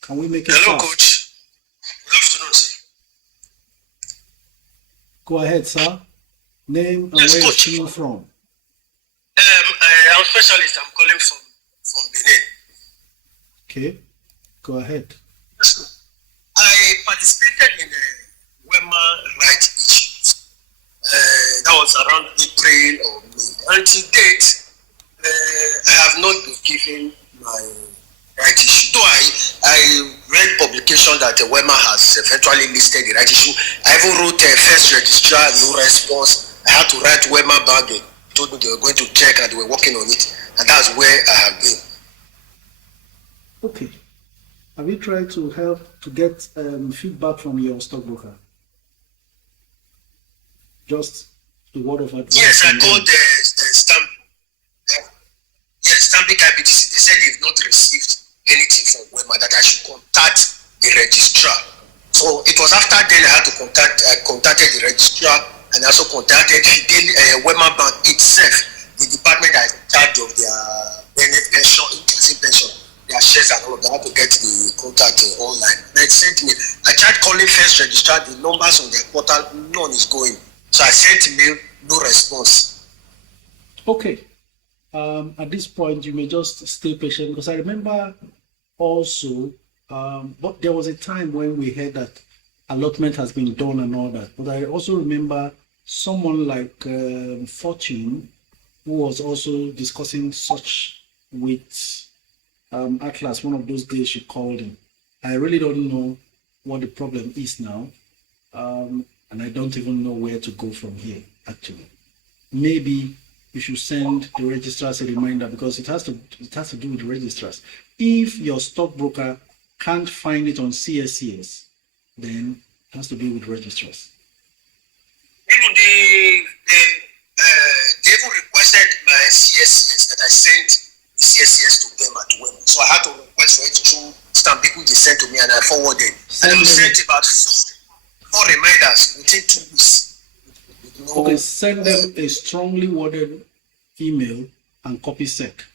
Can we make it Hello, fast? Coach. Good afternoon, sir. Go ahead, sir. Name and Yes, where you're Coach. coming from. I'm a specialist. I'm calling from Benin. Okay, go ahead. Yes, I participated in the Wema right issue. That was around April or May. Until date, I have not been given my right issue. Though I read publication that Wema has eventually listed the right issue. I even wrote a first registrar, no response. I had to write Wema Bank. They told me they were going to check and they were working on it. And that's where I have been. Okay. Have you tried to help to get feedback from your stockbroker? Just the word of advice. Yes, I called the stamp. Yes, Stamping IBTC. They said they've not received anything from Wema, that I should contact the registrar. So it was after then I had to I contacted the registrar and also contacted Wema Bank itself, the department that is in charge of their pension, their shares and all of that. I had to get the contact online. And I sent me. I tried calling first registrar, the numbers on their portal, none is going. So I sent email, no response. Okay. At this point, you may just stay patient, because I remember also, but there was a time when we heard that allotment has been done and all that. But I also remember someone like Fortune, who was also discussing such with Atlas. One of those days she called him. I really don't know what the problem is now, and I don't even know where to go from here, actually. Maybe you should send the registrars a reminder, because it has to do with the registrars. If your stockbroker can't find it on CSCS, then it has to be with registrars. You know, they even requested my CSCS that I sent the CSCS to them at Wema. So I had to request for it through stamp which they sent to me, and I forwarded. And I sent about four reminders within 2 weeks. Okay, send them a strongly worded email and copy sec.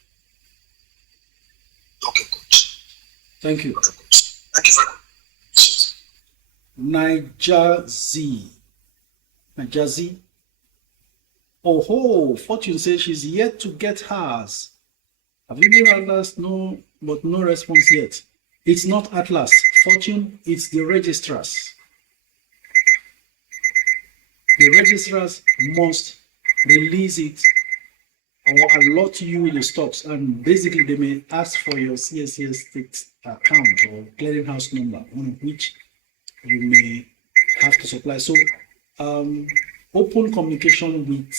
Okay, coach. Thank you. Okay, coach. Thank you very much. Niger Z. Oh ho, Fortune says she's yet to get hers. Have you made Atlas? No, but no response yet. It's not Atlas, Fortune, it's the registrars. The registrars must release it or allot you the stocks, and basically they may ask for your CSCS state account or clearinghouse number, one of which you may have to supply. So open communication with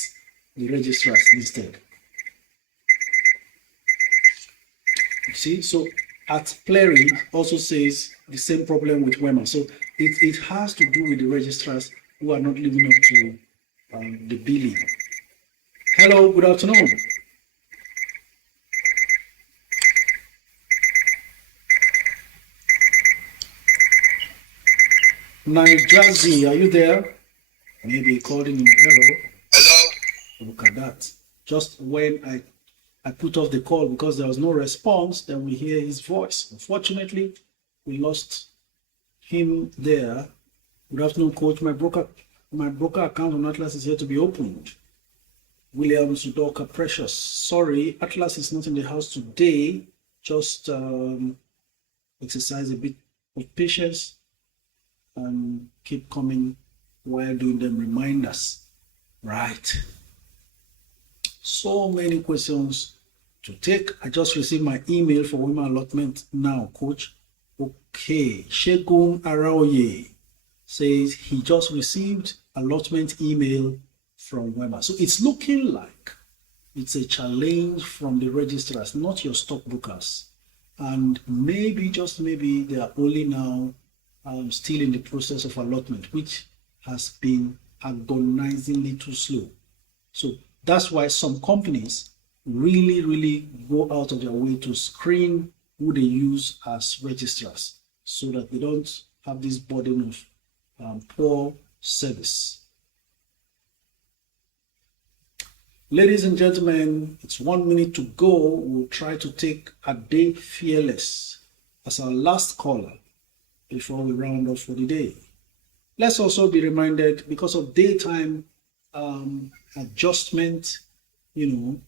the registrars instead. You see, so at Plary also says the same problem with Wema. So it has to do with the registrars who are not living up to the billing. Hello, good afternoon. Nijazi, are you there? Maybe calling in error. Hello. Look at that. Just when I put off the call because there was no response, then we hear his voice. Unfortunately, we lost him there. Good afternoon, coach. My broker account on Atlas is here to be opened. William Sudoka Precious. Sorry, Atlas is not in the house today. Just exercise a bit of patience and keep coming while doing them reminders. Right. So many questions to take. I just received my email for Wema allotment now, coach. Okay, Shegun Araoye says he just received allotment email from Wema. So it's looking like it's a challenge from the registrars, not your stockbrokers. And maybe, just maybe, they are only now still in the process of allotment, which has been agonizingly too slow. So that's why some companies really go out of their way to screen who they use as registrars, so that they don't have this burden of poor service. Ladies and gentlemen, it's 1 minute to go. We'll try to take Ade Fearless as our last caller before we round off for the day. Let's also be reminded, because of daytime adjustment, in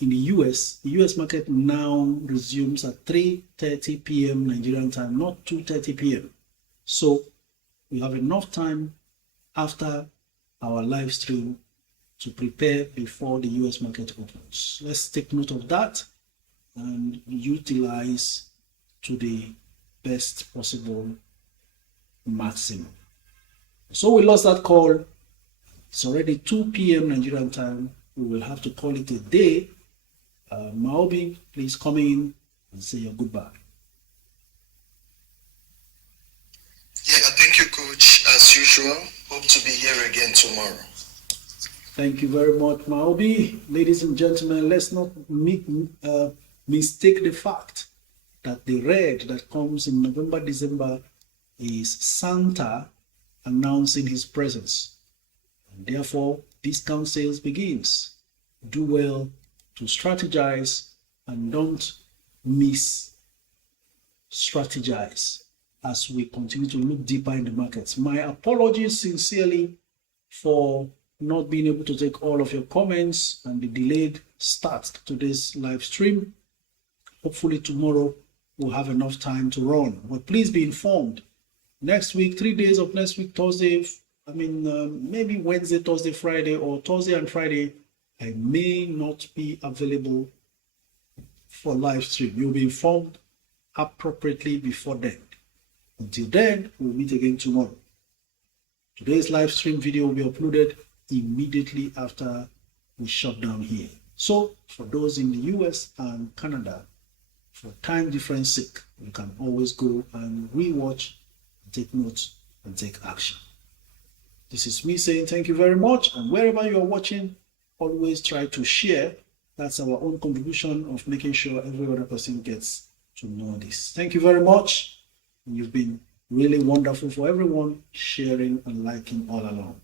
the US market now resumes at 3:30 p.m. Nigerian time, not 2:30 p.m. So we have enough time after our live stream to prepare before the US market opens. Let's take note of that and utilize to the best possible maximum. So we lost that call. It's already 2 p.m. Nigerian time. We will have to call it a day. Mopping, please come in and say your goodbye. Yeah, thank you, coach. As usual, hope to be here again tomorrow. Thank you very much, Maobi. Ladies and gentlemen, let's not mistake the fact that the red that comes in November, December is Santa announcing his presence. And therefore, discount sales begins. Do well to strategize and don't miss strategize as we continue to look deeper in the markets. My apologies sincerely for not being able to take all of your comments and the delayed start to this live stream. Hopefully tomorrow we'll have enough time to run, but please be informed. Next week, 3 days of next week, Thursday, maybe Wednesday, Thursday, Friday, or Thursday and Friday, I may not be available for live stream. You'll be informed appropriately before then. Until then, we'll meet again tomorrow. Today's live stream video will be uploaded immediately after we shut down here. So for those in the US and Canada, for time difference sake, you can always go and rewatch, take notes, and take action. This is me saying thank you very much, and wherever you are watching, always try to share. That's our own contribution of making sure every other person gets to know this. Thank you very much. You've been really wonderful for everyone sharing and liking all along.